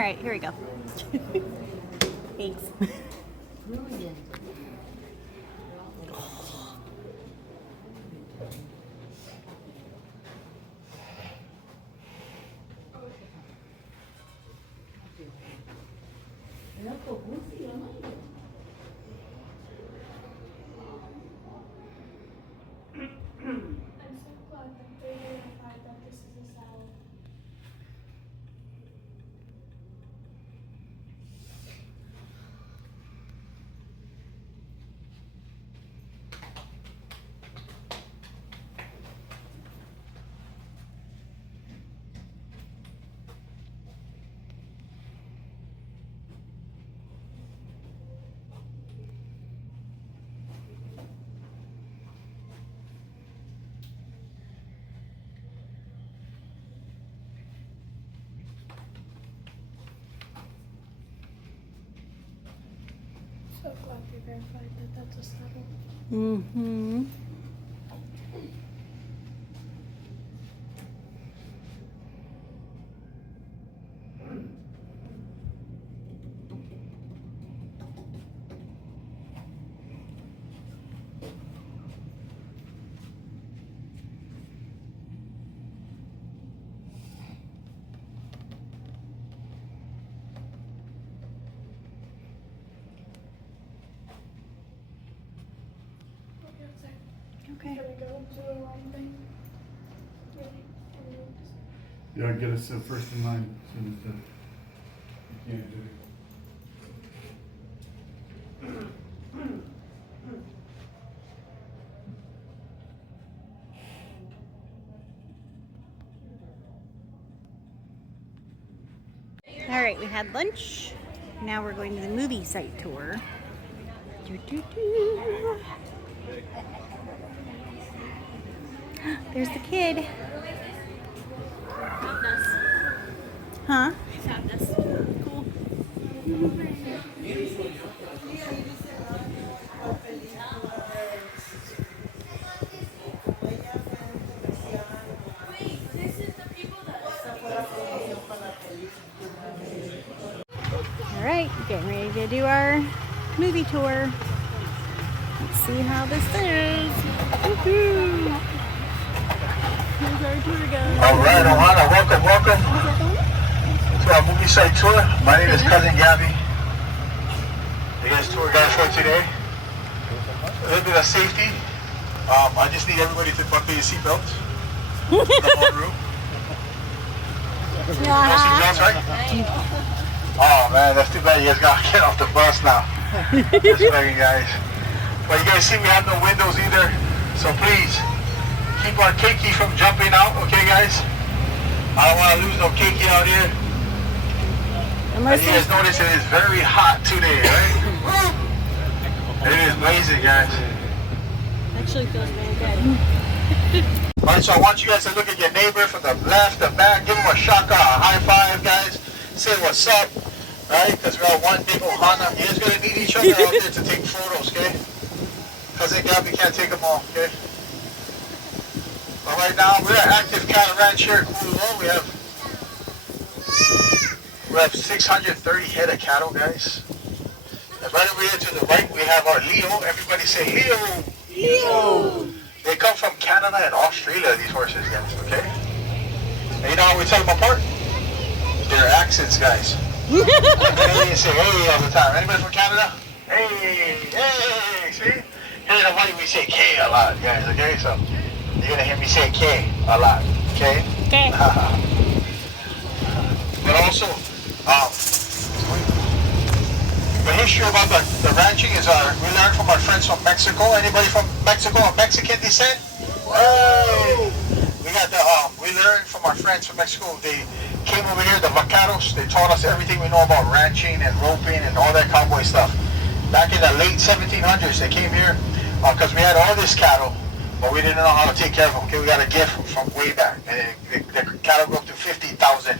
right, here we go. Thanks. I'm so glad that they verified that this is a salad. So glad they verified that that's a salad. Mm-hmm. Okay. Can we go to the wrong thing? Really? Yeah, get us first in line as soon as you can't do it. All right, we had lunch. Now we're going to the movie site tour. Doo-doo-doo. There's the kid. Huh? Cool. All right, getting ready to do our movie tour. Let's see how this is. Woohoo! Here's our tour guide. All right, Ohana, welcome to our movie site tour. My name is Cousin Gabby. You guys tour guide for today. A little bit of safety. I just need everybody to buckle your seatbelts. The whole room. No seatbelts, right? Oh man, that's too bad. You guys gotta get off the bus now. Just begging, guys. But you guys see we have no windows either, so please keep our keiki from jumping out, okay, guys? I don't want to lose no keiki out here. Unless you guys notice it is very hot today, right? It is blazing, guys. actually feels really good. Alright, so I want you guys to look at your neighbor from the left, the back, give him a shaka, a high five, guys. Say what's up, right? Because we're all one big ohana. You guys gonna need each other out there to take photos, okay? Cousin Gabby can't take them all, okay? But right now, we're at active cattle ranch here at Kualoa. We have 630 head of cattle, guys. And right over here to the right, we have our Leo. Everybody say Leo. Leo. They come from Canada and Australia, these horses, guys, okay? And you know how we tell them apart? Their accents, guys. Canadians say hey all the time. Anybody from Canada? Hey, hey, see? Here in Hawaii, we say K a lot, guys, okay? So you're going to hear me say K a lot, okay? Okay. But also, the history about the ranching is we learned from our friends from Mexico. Anybody from Mexico of Mexican descent? Hey! We got we learned from our friends from Mexico. They came over here, the vaqueros. They taught us everything we know about ranching and roping and all that cowboy stuff. Back in the late 1700s, they came here because we had all this cattle, but we didn't know how to take care of them. Okay, we got a gift from way back. And the cattle go up to 50,000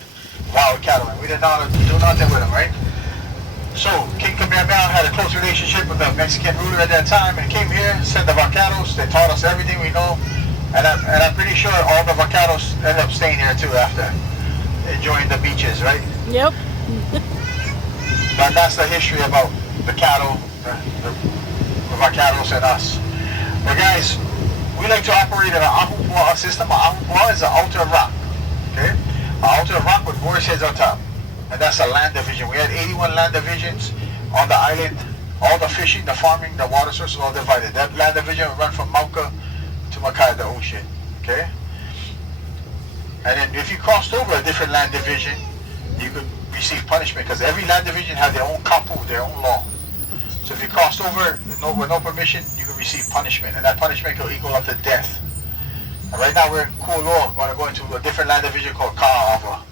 wild cattle, and we didn't know how to do nothing with them, right? So King Kamehameha had a close relationship with the Mexican ruler at that time, and came here, sent the vaqueros. They taught us everything we know, and I'm pretty sure all the vaqueros ended up staying here too after enjoying the beaches, right? Yep. But that's the history about the cattle, of our cattle and us. But guys, we like to operate in an ahupua'a system. An ahupua'a is an altar of rock. Okay? An altar of rock with boar's heads on top. And that's a land division. We had 81 land divisions on the island. All the fishing, the farming, the water sources all divided. That land division would run from Mauka to Makai, the ocean. Okay? And then if you crossed over a different land division, you could receive punishment because every land division had their own kapu, their own law. So if you crossed over with no permission, you could receive punishment. And that punishment could equal up to death. And right now we're in Kualoa. We're going to go into a different land division called Ka'ava.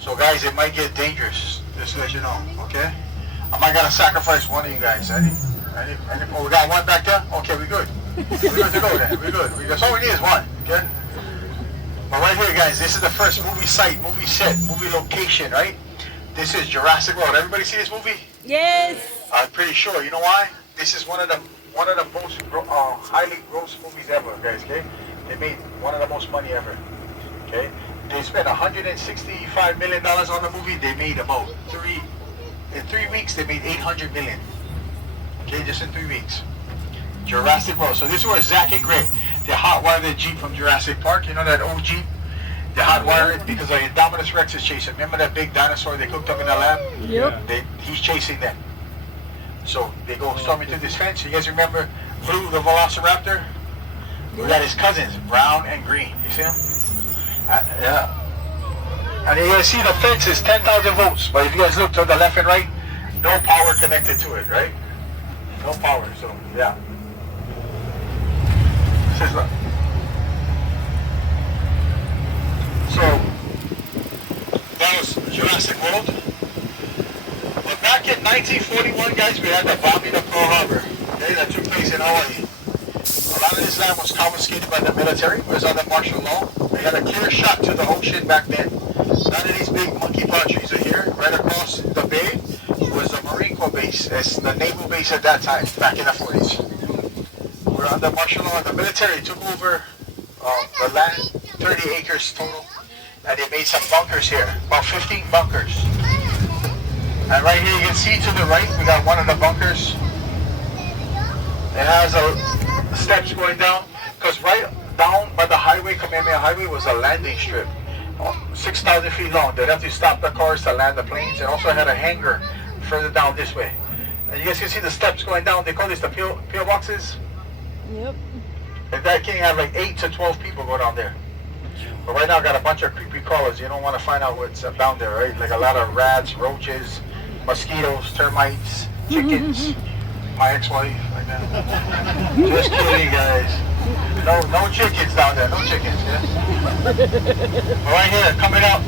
So guys, it might get dangerous. Just to let you know, okay? I might gotta sacrifice one of you guys. Oh, we got one back there? Okay, we good. We're good to go then. We're good. That's all we need is one, okay? But right here, guys, this is the first movie site, movie set, movie location, right? This is Jurassic World. Everybody see this movie? Yes. I'm pretty sure. You know why? This is one of the most highly gross movies ever, guys. Okay, they made one of the most money ever. Okay, they spent $165 million on the movie. They made about in 3 weeks. They made $800 million. Okay, just in 3 weeks. Jurassic World. So this is where Zach and Greg, they hotwired the Jeep from Jurassic Park. You know that old Jeep? They hotwired it because the Indominus Rex is chasing. Remember that big dinosaur they cooked up in the lab? Yep. He's chasing them. So they go storming through this fence. You guys remember Blue the Velociraptor? We got his cousins, Brown and Green. You see him? Yeah. And you guys see the fence is 10,000 volts. But if you guys look to the left and right, no power connected to it, right? No power. So, yeah. This is what. So, that was Jurassic World. But back in 1941, guys, we had the bombing of Pearl Harbor. Okay, that took place in Hawaii. A lot of this land was confiscated by the military. It was under martial law. They had a clear shot to the ocean back then. None of these big monkey paw trees are here. Right across the bay was the Marine Corps base. It's the naval base at that time, back in the 40s. We were under martial law. The military took over the land, 30 acres total. And they made some bunkers here, about 15 bunkers. And right here you can see to the right, we got one of the bunkers. It has steps going down, because right down by the highway, Kamehameha Highway, was a landing strip, 6,000 feet long. They'd have to stop the cars to land the planes. It also had a hangar further down this way. And you guys can see the steps going down. They call this the PO boxes. Yep. And that can have like 8 to 12 people go down there. But right now I got a bunch of creepy crawlers. You don't want to find out what's down there, right? Like a lot of rats, roaches, mosquitoes, termites, chickens. My ex-wife, like that. Just kidding, guys. No chickens down there. No chickens, yeah? But right here, coming up,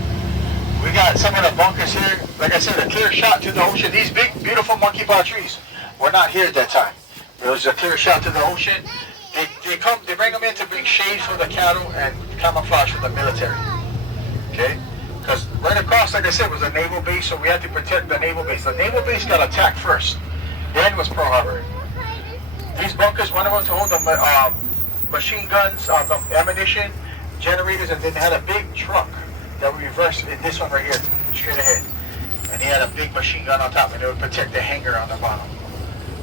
we got some of the bunkers here. Like I said, a clear shot to the ocean. These big, beautiful monkey paw trees were not here at that time. There was a clear shot to the ocean. They bring them in to bring shade for the cattle and camouflage for the military. Okay? Because right across, like I said, was a naval base, so we had to protect the naval base. The naval base got attacked first. Then was Pearl Harbor. These bunkers, one of them to hold the machine guns, the ammunition, generators, and then they had a big truck that would reverse in this one right here, straight ahead. And he had a big machine gun on top, and it would protect the hangar on the bottom.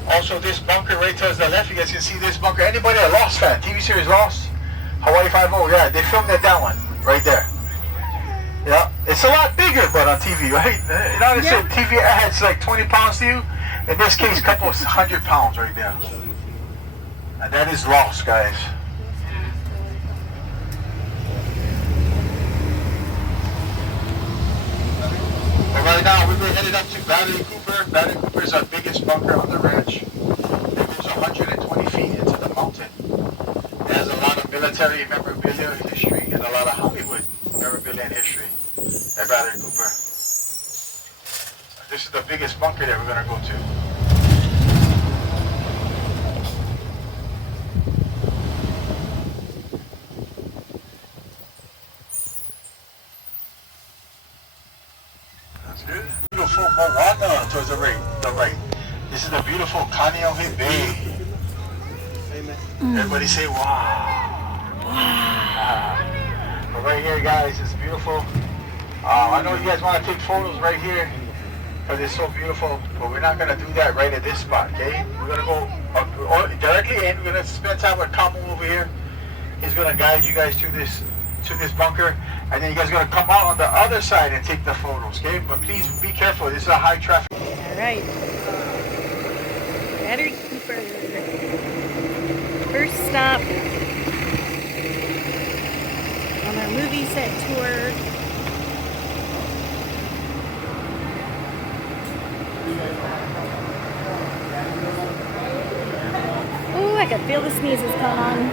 Also, this bunker right towards the left, you guys can see this bunker. Anybody a Lost fan? TV series Lost? Hawaii 5-0, yeah, they filmed that one, right there. Yeah, it's a lot bigger, but on TV, right? You know, they said TV adds like 20 pounds to you. In this case, a couple of 100 pounds right there. And that is Lost, guys. But right now, we're headed up to Battery Cooper. Battery Cooper is our biggest bunker on the ranch. It goes 120 feet into the mountain. It has a lot of military memorabilia in history and a lot of Hollywood memorabilia in history at Battery Cooper. This is the biggest bunker that we're going to go to. That's good. Beautiful Moana towards the right. This is the beautiful Kaneohe Bay. Amen. Everybody say wow. Wow. But right here, guys, it's beautiful. I know you guys want to take photos right here. because it's so beautiful. But we're not gonna do that right at this spot, okay? We're gonna go directly in. We're gonna spend time with Kamu over here. He's gonna guide you guys to this bunker, and then you guys are gonna come out on the other side and take the photos, okay? But please be careful. This is a high traffic. All right. Battery Cooper. First stop on our movie set tour. Oh, I can feel the sneezes coming on.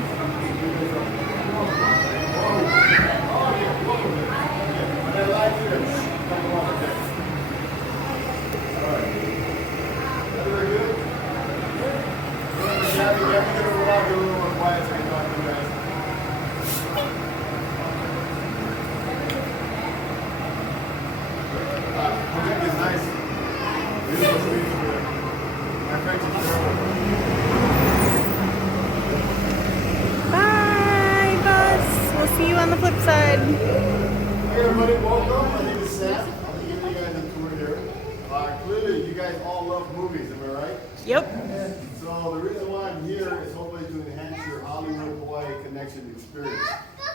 Bye, bus. We'll see you on the flip side. Hey everybody, welcome. My name is Sept. I'll be giving you guys a tour here. Clearly, you guys all love movies, am I right? Yep. So the reason why I'm here is hopefully to enhance your Hollywood-Hawaii connection experience.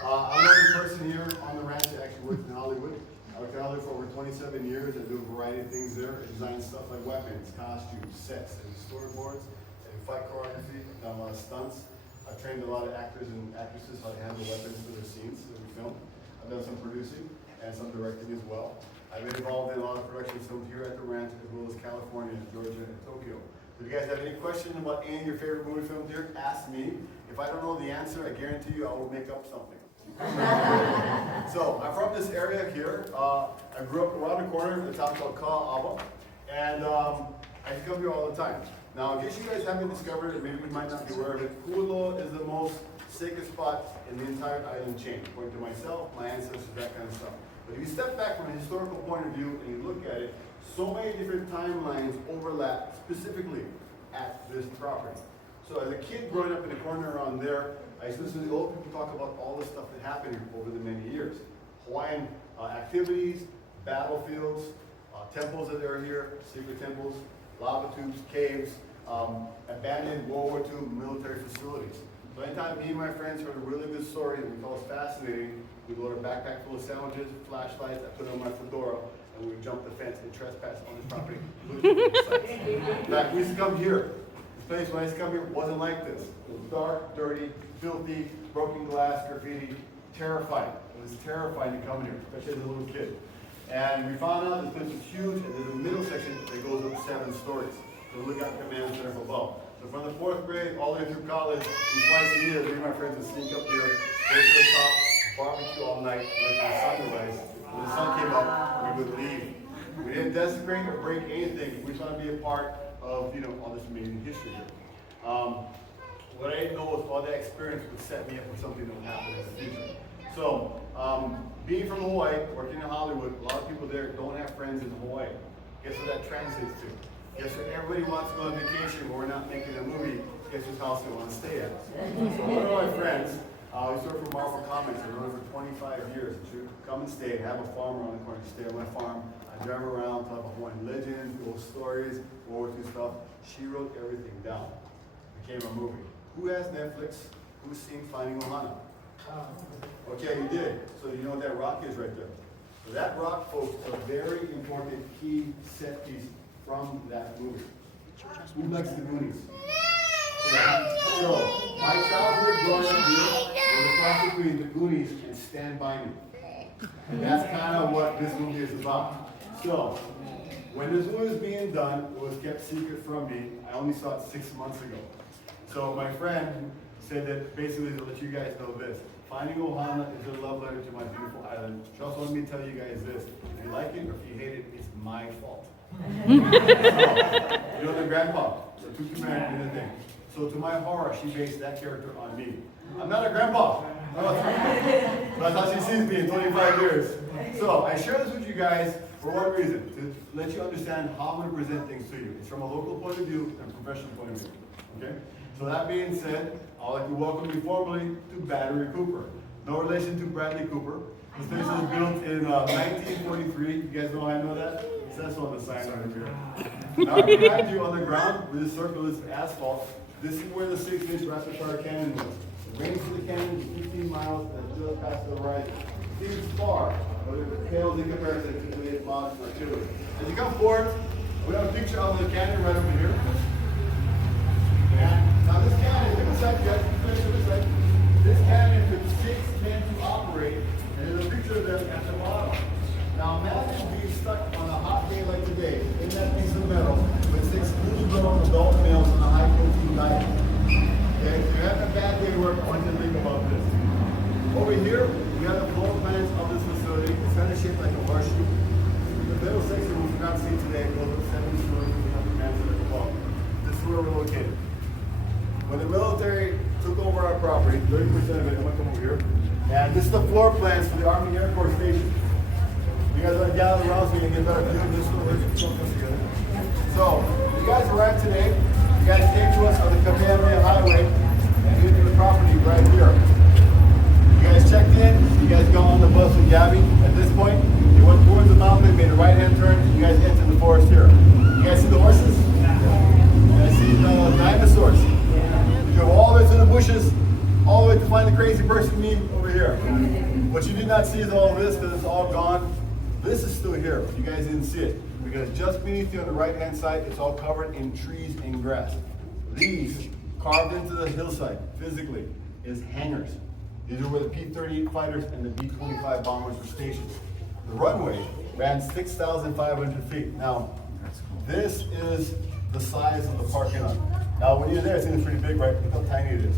I'm the only person here on the ranch that actually works in Hollywood. I worked in Hollywood for over 27 years. I do a variety of things there. I design stuff like weapons, costumes, sets, and storyboards, and fight choreography. I've done a lot of stunts. I've trained a lot of actors and actresses how to handle weapons for their scenes that we film. I've done some producing and some directing as well. I've been involved in a lot of production films here at the ranch, as well as California, Georgia, and Tokyo. So if you guys have any questions about any of your favorite movie films here, ask me. If I don't know the answer, I guarantee you I will make up something. So I'm from this area here. I grew up around the corner in a town called Kualoa, and I come here all the time. Now, in case you guys haven't discovered it, maybe you might not be aware of it, Kualoa is the most sacred spot in the entire island chain, according to myself, my ancestors, that kind of stuff. But if you step back from a historical point of view and you look at it, so many different timelines overlap specifically at this property. So as a kid growing up in the corner around there, I used to listen to the old people talk about all the stuff that happened here over the many years. Hawaiian activities, battlefields, temples that are here, secret temples, lava tubes, caves, abandoned World War II military facilities. So anytime me and my friends heard a really good story that we thought was fascinating, we'd load a backpack full of sandwiches, flashlights, I put on my fedora, and we would jump the fence and trespass on this property. In fact, we used to come here. This place, when I used to come here, wasn't like this. It was dark, dirty, filthy, broken glass, graffiti, terrifying. It was terrifying to come here, especially as a little kid. And we found out this place was huge, and there's a middle section that goes up 7 stories. So look out command center from above. So from the 4th grade all the way through college, twice a year, me and my friends would sneak up here, go to the top, barbecue all night, wait for the sun to rise. When the sun came up, we would leave. We didn't desecrate or break anything. We just wanted to be a part of, all this amazing history here. What I didn't know was all that experience would set me up for something that would happen in the future. So, being from Hawaii, working in Hollywood, a lot of people there don't have friends in Hawaii. Guess what that translates to? Guess what everybody wants to go on vacation, but we're not making a movie. Guess whose house they want to stay at? So one of my friends, we worked for Marvel Comics. I've known her for 25 years. She would come and stay, have a farm around the corner. She'd stay on my farm. I drive her around, talk about Hawaiian legends, old stories, World War II stuff. She wrote everything down. Became a movie. Who has Netflix? Who's seen Finding Ohana? Okay, you did. So you know what that rock is right there. So that rock, folks, is a very important key set piece from that movie. Who likes the Goonies? So, my childhood growing up here was a cross between the Goonies and Stand By Me. And that's kind of what this movie is about. So, when this movie was being done, it was kept secret from me. I only saw it 6 months ago. So my friend said that basically to let you guys know this. Finding Ohana is a love letter to my beautiful island. She also wanted me to tell you guys this. If you like it or if you hate it, it's my fault. So, you're the grandpa. So two men in the thing. So to my horror, she based that character on me. I'm not a grandpa. That's how she sees me in 25 years. So I share this with you guys for one reason, to let you understand how I'm going to present things to you. It's from a local point of view and a professional point of view. Okay? So that being said, I'd like to welcome you formally to Battery Cooper. No relation to Bradley Cooper. This place was built in 1943. You guys know how I know that? It says on the sign right here. Now behind you on the ground, with this circle is asphalt. This is where the 6-inch rapid fire cannon was. The range of the cannon is 15 miles and just past the horizon. Seems far, but it pales in comparison to the 8 miles of artillery. As you come forward, we have a picture of the cannon right over here. And now this cannon, look inside, guys, finish this side. This cannon took 6 men to operate, and there's a picture of them at the bottom. Now imagine being stuck on a hot day like today, in that piece of metal, with 6 fully grown adult males on a high protein diet. Okay, if you're having a bad day at work, I want you to think about this. Over here, we have the floor plans of this facility. It's kind of shaped like a horseshoe. The middle section, which we're not seeing today, goes up 7 stories with 100 grams above. This is where we're located. When the military took over our property, 30% of it, I'm gonna come over here. And this is the floor plans for the Army Air Corps station. You guys want to gather around so you can get a better view of this together. So, you guys arrived today. You guys came to us on the Kamehameha Highway and into the property right here. You guys checked in. You guys got on the bus with Gabby. At this point, you went towards the mountain, made a right-hand turn, and you guys entered the forest here. You guys see the horses? You guys see the dinosaurs? You drove all the way to the bushes, all the way to find the crazy person me over here. What you did not see is all of this because it's all gone. This is still here. You guys didn't see it because just beneath you on the right-hand side, it's all covered in trees and grass. These, carved into the hillside physically, is hangars. These are where the P-38 fighters and the B-25 bombers were stationed. The runway ran 6,500 feet. Now, this is the size of the parking lot. Now, when you're there, it seems pretty big, right? Look how tiny it is.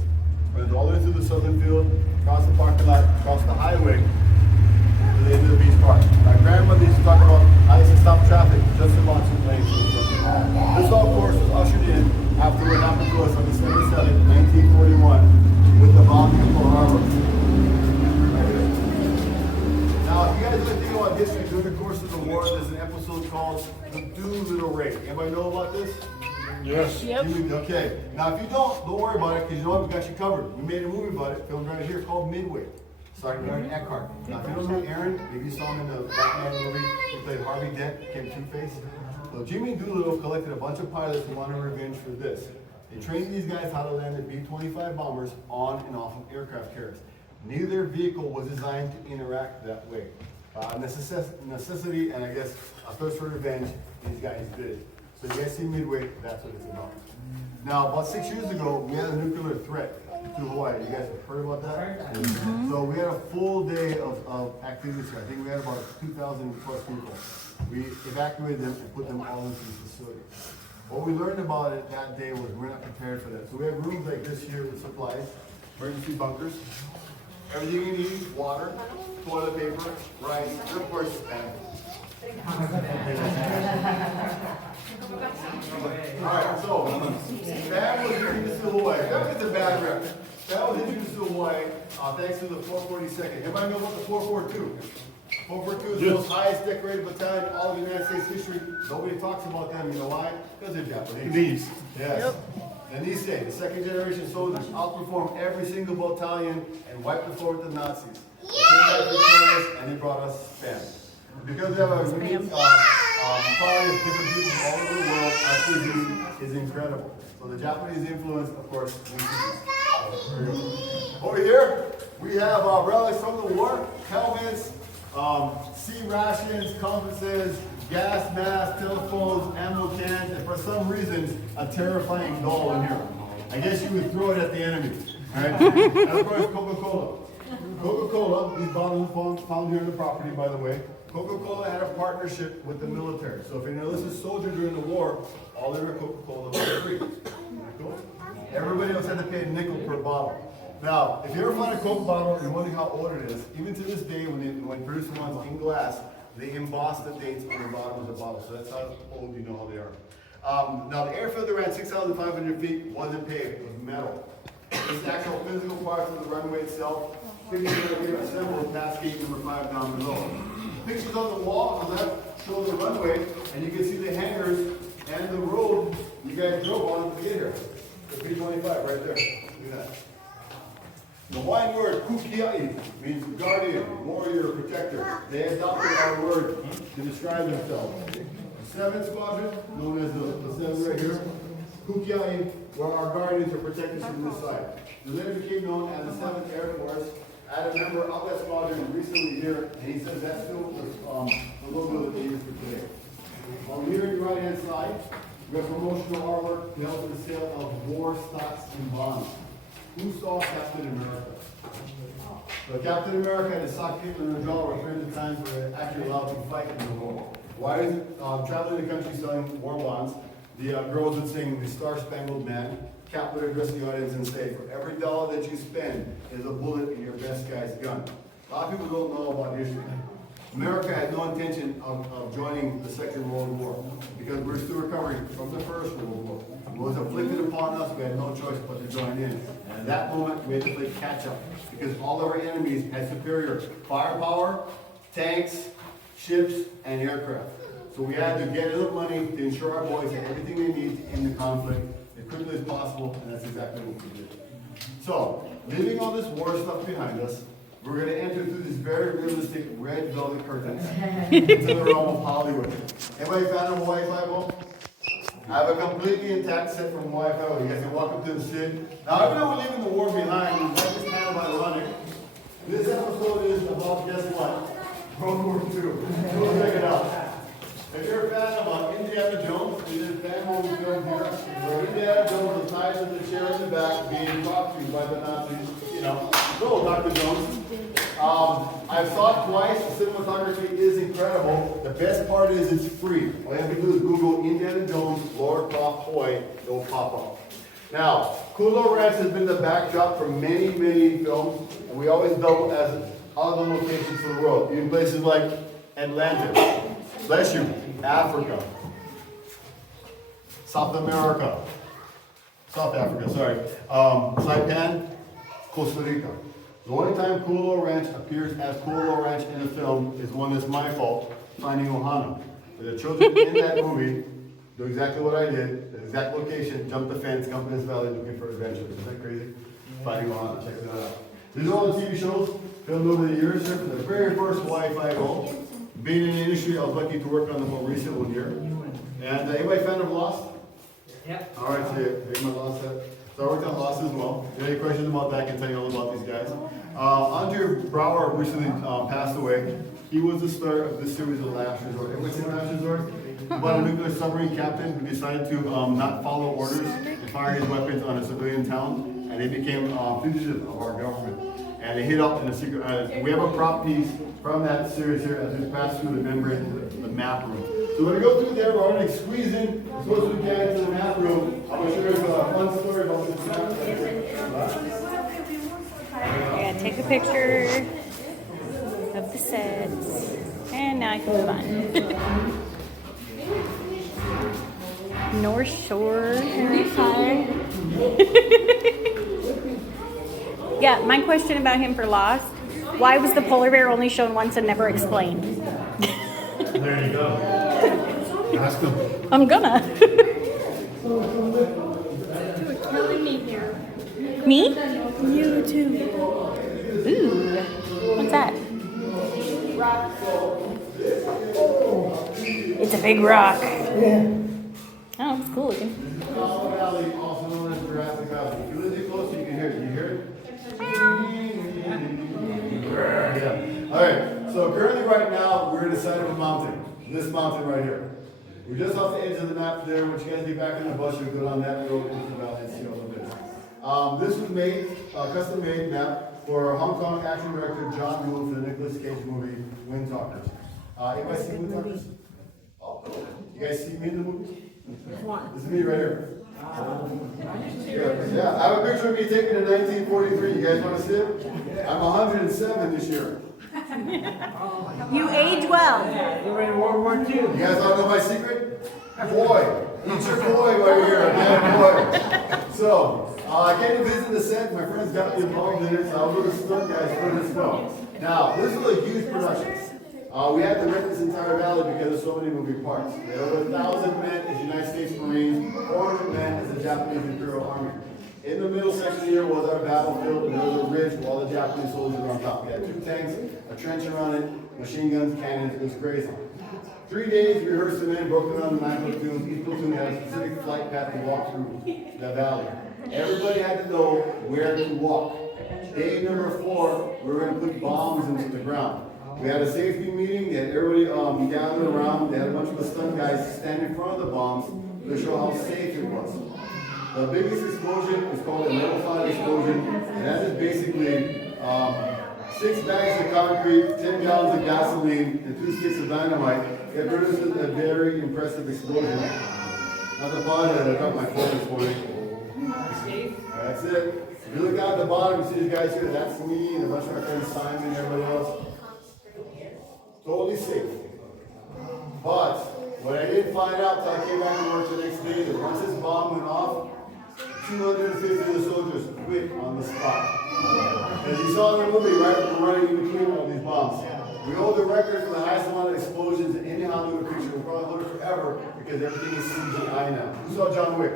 But it's all the way through the southern field, across the parking lot, across the highway, to the end of the beach park. My grandmother used to talk about how they used to stop traffic just to launch two lanes. This golf course was ushered in after what happened to us on December 7, 1941, with the bombing of Pearl Harbor. Right here. Now, if you guys really think about history, during the course of the war, there's an episode called The Doolittle Raid. Anybody know about this? Yes. Yep. Okay. Now, if you don't worry about it, because you know what, we got you covered. We made a movie about it, filmed right here, called Midway. Starring Aaron Eckhart. Now, if you don't know Aaron, maybe you saw him in the Batman movie. He played Harvey Dent, became Two-Face. So Jimmy Doolittle collected a bunch of pilots who wanted revenge for this. They trained these guys how to land the B-25 bombers on and off of aircraft carriers. Neither vehicle was designed to interact that way. Necessity and I guess a thirst for revenge, these guys did it. So you guys see Midway, that's what it's about. Now, about 6 years ago, we had a nuclear threat to Hawaii. You guys have heard about that? Mm-hmm. So we had a full day of activities here. I think we had about 2,000 plus people. We evacuated them and put them all into the facility. What we learned about it that day was we're not prepared for that. So we have rooms like this here with supplies, emergency bunkers, everything you need, water, toilet paper, rice, and of course, spam. Alright, so Spam was introduced to Hawaii. That was a bad rep. That was introduced to Hawaii thanks to the 442nd. Everybody know about the 442? 442 is the most highest decorated battalion in all of United States history. Nobody talks about them. You know why? Because they're Japanese. These. Yes. Yep. And these say the second generation soldiers outperformed every single battalion and wiped the floor with the Nazis. They came back victorious and they brought us Spam. Because we have a unique quality of different people from all over the world, our cuisine is incredible. So the Japanese influence, of course, over here, we have relics from the war, helmets, sea rations, compasses, gas masks, telephones, ammo cans, and for some reason, a terrifying doll in here. I guess you would throw it at the enemy. All right? And of course, Coca-Cola. Coca-Cola, these bottles found here on the property, by the way. Coca-Cola had a partnership with the military. So if you're an enlisted soldier during the war, all their Coca-Cola was free. Cool? Everybody else had to pay a nickel per bottle. Now, if you ever find a Coke bottle and you're wondering how old it is, even to this day, when producing ones in glass, they emboss the dates on the bottom of the bottle. So that's how old you know how they are. Now, the airfield that ran 6,500 feet wasn't paved, it was metal. This is the actual physical parts of the runway itself. Pictures that we have assembled past gate number 5 down below. Pictures on the wall on the left show the runway, and you can see the hangars and the road you guys drove on to get here. The B-25 right there. Look at that. The Hawaiian word kukiai means guardian, warrior, protector. They adopted our word to describe themselves. The 7th Squadron, known as the 7th right here, kukiai were our guardians or protectors from this side. They later became known as the 7th Air Force. I had a member of that squadron recently here, and he says that's still the logo that they use for today. On here on your right hand side, we have promotional artwork to help with the sale of war stocks and bonds. Who saw Captain America? So Captain America had a sock paper in the drawer referring to times where it actually allowed to fight in the war. Why is traveling the country selling war bonds? The girls would sing the Star Spangled Man. Cap would address the audience and say, for every dollar that you spend is a bullet in your best guy's gun. A lot of people don't know about history. America had no intention of joining the Second World War because we're still recovering from the First World War. It was inflicted upon us, we had no choice but to join in. And at that moment, we had to play catch up because all of our enemies had superior firepower, tanks, ships, and aircraft. So we had to get enough money to ensure our boys had everything they need to end the conflict as quickly as possible, and that's exactly what we did. So, leaving all this war stuff behind us, we're going to enter through these very realistic red velvet curtains into the realm of Hollywood. Anybody fan of Hawaii Five-O? I have a completely intact set from Hawaii Five-O. You guys can walk up to the city. Now, even though we're leaving the war behind, it's just kind of ironic. This episode is about, guess what? World War II. Go check it out. If you're a fan of Indiana Jones, we did a fan movie film here, where Indiana Jones is tied to the chair in the back, being talked to by the Nazis. You know, go, Dr. Jones. I've saw it twice. The cinematography is incredible. The best part is it's free. All you have to do is Google Indiana Jones, Laura Croft, Hawaii. It will pop up. Now, Kualoa Ranch has been the backdrop for many, many films, and we always double as other locations in the world. Even places like Atlantis. Bless you. Africa. South Africa, sorry. Saipan, Costa Rica. The only time Kualoa Ranch appears as Kualoa Ranch in a film is one that's my fault, Finding Ohana. The children in that movie do exactly what I did, the exact location, jump the fence, come to this valley looking for adventure. Isn't that crazy? Finding Ohana, check that out. These are all the TV shows filmed over the years here. The very first Hawaii Five-O. Being in the industry, I was lucky to work on the more recent one here. And anybody fan of Lost? Yep. All right, so you my Lost set. So I worked on Lost as well. If you have any questions about that, I can tell you all about these guys. Andre Brower recently passed away. He was the star of this series of Last Resort. Everybody seen Last Resort? About a nuclear submarine captain who decided to not follow orders and fire his weapons on a civilian town, and they became fugitives of our government. And they hid up in a secret. We have a prop piece from that series here as we pass through the membrane to the map room. So when we go through there, we're going to squeeze in as close as we can to the map room. I'm going to show you a fun story about this map. Yeah, take a picture of the sets. And now I can move on. North Shore Empire. Yeah, my question about him for Lost. Why was the polar bear only shown once and never explained? There you go. Ask them. I'm gonna. You're killing me here. Me? You too. Ooh. What's that? It's a big rock. Oh, it's cool looking. Kualoa Valley, also known as Jurassic Valley. If you listen close, you can hear it. You hear it? Yeah. All right. So currently, right now, we're at the side of a mountain. This mountain right here. We're just off the edge of the map there. Once you guys get back in the bus, you'll go down that road into the valley and see all of this. This was made, custom-made map for Hong Kong action director John Woo for the Nicolas Cage movie Wind Talkers. Anybody see Wind Talkers? Oh, you guys see me in the movie? This is me right here. Yeah, I have a picture of me taken in 1943. You guys want to see it? I'm 107 this year. You age well. You were in World War II. You guys want to know my secret? Boy. Eat your boy right here. Okay, boy. So, I came to visit the set. My friends got me involved in it, so I'll go to stunt guys for this film. Now, this is a huge production. We had to rent this entire valley because of so many moving parts. We had over 1,000 men as United States Marines, 400 men as the Japanese Imperial Army. In the middle section here was our battlefield, and there was a ridge with all the Japanese soldiers on top. We had 2 tanks, a trench around it, machine guns, cannons. It was crazy. 3 days, we rehearsed the men, broken down the 9 platoons. Each platoon had a specific flight path to walk through the valley. Everybody had to know where to walk. Day number 4, we were going to put bombs into the ground. We had a safety meeting, and everybody gathered around. They had a bunch of the stunt guys stand in front of the bombs to show how safe it was. The biggest explosion is called a level 5 explosion, and that is basically 6 bags of concrete, 10 gallons of gasoline, and 2 sticks of dynamite. It produces a very impressive explosion. Not the bottom, I dropped my phone this morning. That's it. If you look down at the bottom, you see these guys here, that's me and a bunch of my friends, Simon and everybody else. Totally safe. But what I didn't find out until I came back to work the next day is once this bomb went off, 250 of the soldiers quit on the spot. As you saw in the movie, right, we're running in between all these bombs. We hold the record for the highest amount of explosions in any Hollywood picture. We'll probably hold it forever because everything is CGI now. Who saw John Wick?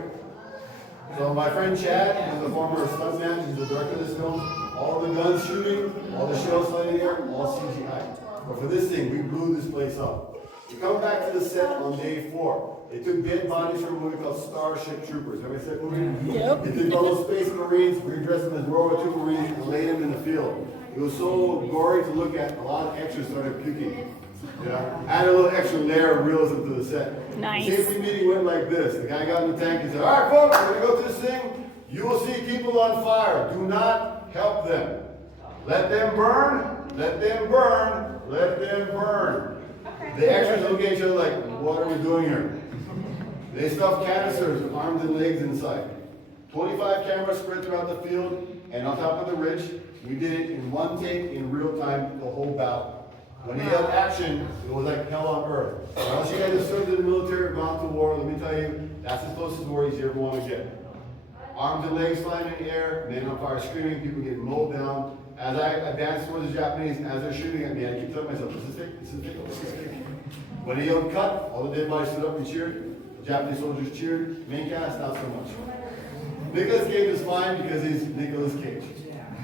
So my friend Chad, who's a former stuntman, he's the director of this film. All the guns shooting, all the shells flying in the air, all CGI. But for this thing, we blew this place up. We come back to the set on day 4. They took dead bodies from a movie called Starship Troopers. Have you seen that movie? Yep. They took all those space Marines, redressed them as World War II Marines, and laid them in the field. It was so gory to look at, a lot of extras started puking. Yeah. Add a little extra layer of realism to the set. Nice. The safety meeting went like this. The guy got in the tank and said, all right, folks, we're going to go to this thing. You will see people on fire. Do not help them. Let them burn. Let them burn. Let them burn. The extras look at each other like, what are we doing here? They stuffed canisters with arms and legs inside. 25 cameras spread throughout the field, and on top of the ridge, we did it in one take in real time, the whole battle. When he had action, it was like hell on earth. Once you guys have served in the military or gone to war, let me tell you, that's as close to war as you ever want to get. Arms and legs flying in the air, men on fire screaming, people getting mowed down. As I advanced towards the Japanese, as they're shooting at me, I keep telling myself, this is fake, this is fake, this is fake. When he yelled cut, all the dead bodies stood up and cheered. The Japanese soldiers cheered. Main cast, not so much. Nicolas Cage is fine because he's Nicolas Cage.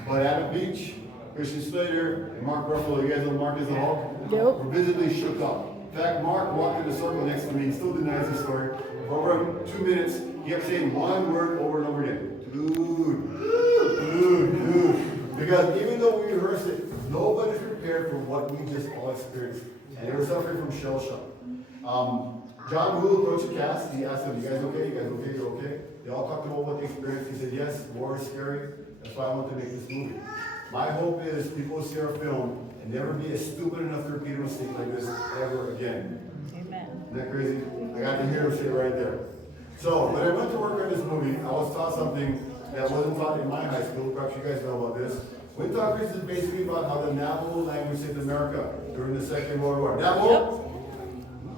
But Adam Beach, Christian Slater, and Mark Ruffalo, you guys know Mark is the Hulk? Yep. Were visibly shook up. In fact, Mark walked in the circle next to me and still denies the story. For over 2 minutes, he kept saying one word over and over again. Dude. Because even though we rehearsed it, nobody's prepared for what we just all experienced. And they were suffering from shell shock. John Woo approached the cast. He asked them, you guys okay? You guys okay? You're okay? They all talked about what they experienced. He said, yes, war is scary. That's why I want to make this movie. My hope is people will see our film and never be stupid enough to repeat a mistake like this ever again. Amen. Isn't that crazy? I got to hear him say it right there. So, when I went to work on this movie, I was taught something that wasn't taught in my high school. Perhaps you guys know about this. Wind Talkers is basically about how the Navajo language saved America during the Second World War. Navajo?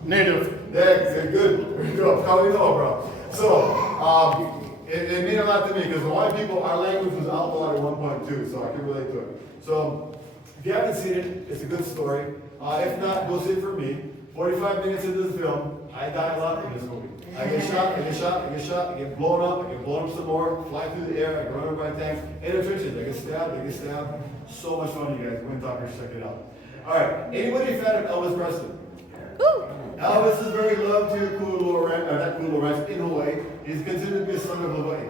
Native. Yeah, good. There you go. How do you know, bro? So, it meant a lot to me because a lot of people, our language was outlawed at one point too, so I can relate to it. So, if you haven't seen it, it's a good story. If not, go see it for me. 45 minutes into the film, I die a lot in this movie. I get shot, I get blown up some more, fly through the air, I get run over by tanks, in the trenches, I get stabbed. So much fun, you guys. Wind Talkers, check it out. Alright, anybody fan of Elvis Presley? Woo! Elvis is very loved here at Kualoa Ranch, not Kualoa Ranch, in Hawaii. He's considered to be a son of Hawaii.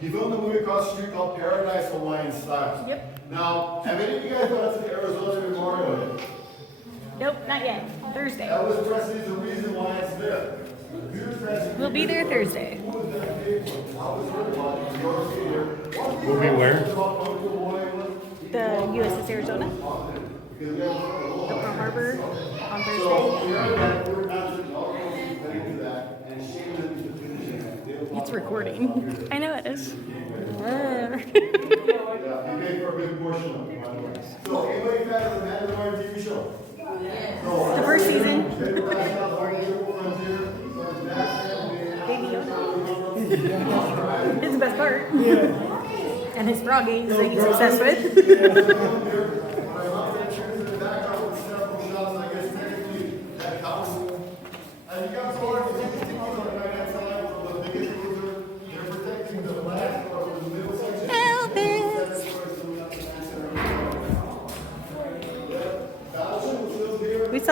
He filmed a movie across the street called Paradise Hawaiian Style. Yep. Now, have any of you guys gone out to the Arizona Memorial? Nope, not yet. Thursday. Elvis Presley is the reason why it's there. We'll be there Thursday. We'll be where? The USS Arizona. The Pearl Harbor on Thursday. It's recording. I know it is. So, anybody fan of the Mandalorian TV show? The first season. Baby Yoda. It's the best part. And his froggy that he's obsessed with.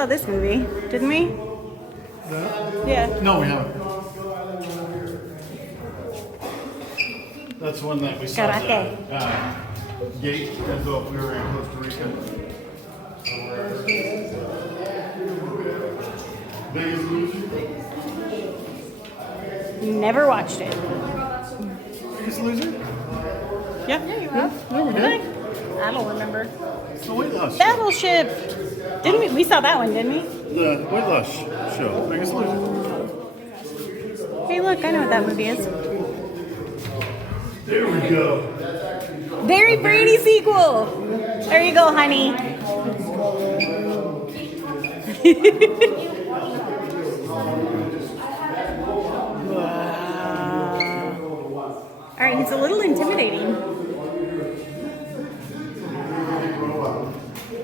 saw this movie, didn't we? Yeah. No, we haven't. That's one that we saw. Karate. Gate, as though if we were in Costa Rica. Biggest Loser. Never watched it. Biggest Loser? Yeah, you have. No, we Did did. I don't remember. It's the weight loss show. Battleship. Didn't we? We saw that one, didn't we? The weight loss show. Biggest Loser. Hey, look, I know what that movie is. There we go. Very Brady sequel. There you go, honey. All right, he's a little intimidating.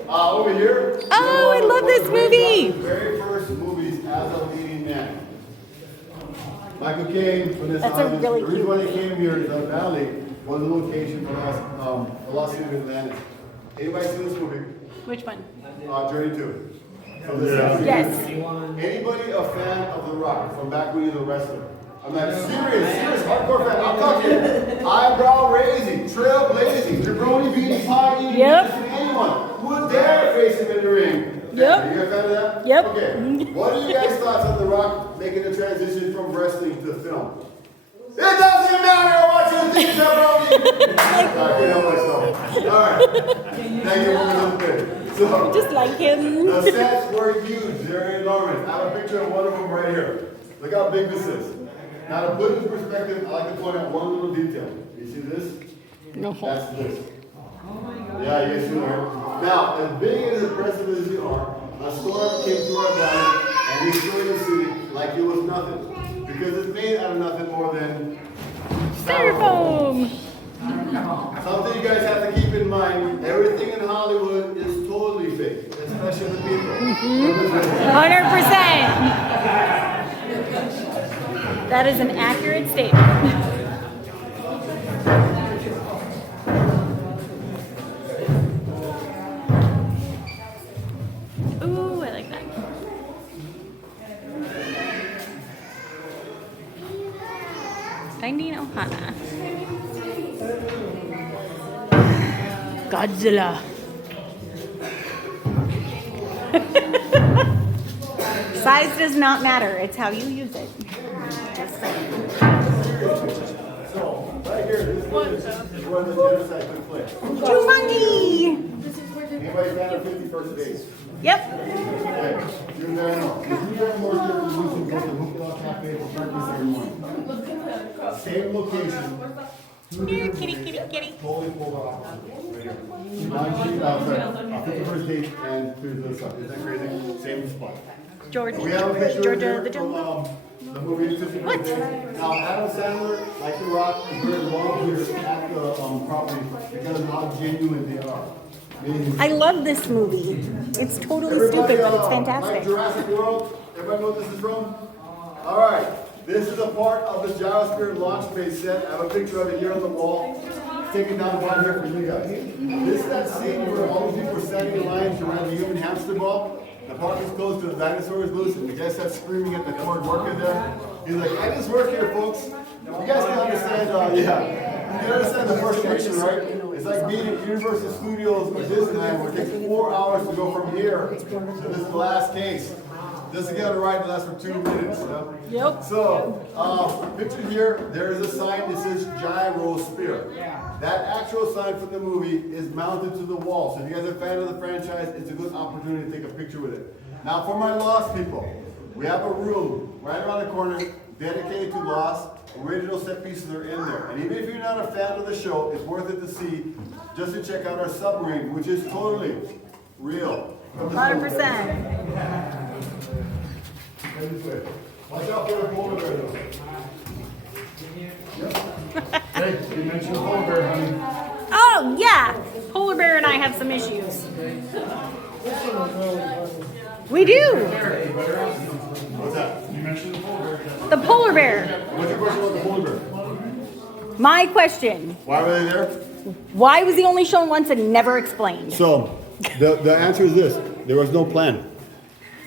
Over here. Oh, I love this movie. Very first movies as a leading man. Michael Caine, Vanessa That's a Hudgens. really The reason cute why they came here is the Valley was the location for the Lost City of Atlantis. Anybody seen this movie? Which one? Journey 2. So this has to be- Yes. Anybody a fan of The Rock from back when he was a wrestler? I'm like, serious, hardcore fan. I'm talking eyebrow raising, trailblazing, jabroni beating, pie eating, Yep. anyone who would dare face him in the ring. Yep. Are you a fan of that? Yep. Okay. What are you guys' thoughts on The Rock making the transition from wrestling to film? It doesn't matter what you think, jabroni! I can't help myself. All right. Thank you for the bit. So, Just like him. the sets were huge. They're enormous. I have a picture of one of them right here. Look how big this is. Now, to put it in perspective, I like to point out one little detail. You see this? No. That's this. Yeah, you guys see that? Now, as big and as impressive as you are, a storm came through our valley and destroyed the city like it was nothing. Because it's made out of nothing more than Styrofoam. something you guys have to keep in mind. Everything in Hollywood is totally fake, especially the people. 100%. That is an accurate statement. Ooh, I like that. Finding Ohana. Godzilla. Size does not matter. It's how you use it. Just saying. So, right here, this is where the genocide took place. Jumanji. Anybody fan of 50 First Dates? Yep. Okay, you're there now. If you're there more than you can go to Kualoa Cafe for breakfast every morning. Same location. Here, kitty, kitty, kitty. Totally pulled off. Right here. Jumanji, sorry, 50 First Dates and here's the stuff. Isn't that crazy? Same spot. Georgia, We have a picture Georgia here the from, jungle. the movie 50 What? First Dates. Now, Adam Sandler, like The Rock, is very involved here at the property because of how genuine they are. Meaning- I love this movie. It's totally stupid, but it's Like fantastic. Jurassic World, everybody know what this is from? All right, this is a part of the Gyrosphere launch base set. I have a picture of it here on the wall. Taken down right here for you guys. This is that scene where all these people are standing in line to ride the human hamster ball. The park is closed to the dinosaurs loose, and the guy starts screaming at the cord worker there. He's like, I just work here, folks. You guys can understand, you can understand the frustration, right? It's like being at Universal Studios or Disneyland where it takes 4 hours to go from here to this last case. Just to get a ride that lasts for 2 minutes. Yep. So, pictured here, there is a sign that says Gyrosphere. That actual sign from the movie is mounted to the wall. So if you guys are a fan of the franchise, it's a good opportunity to take a picture with it. Now for my Lost people, we have a room right around the corner dedicated to Lost. Original set pieces are in there. And even if you're not a fan of the show, it's worth it to see just to check out our submarine, which is totally real. 100%. Watch out for the polar bear though. Yep. Hey, you mentioned the polar bear, honey. Oh, yeah. Polar bear and I have some issues. We do. What's that? You mentioned the polar bear. The polar bear. What's your question about the polar bear? My question. Why were they there? Why was he only shown once and never explained? So, the answer is this. There was no plan.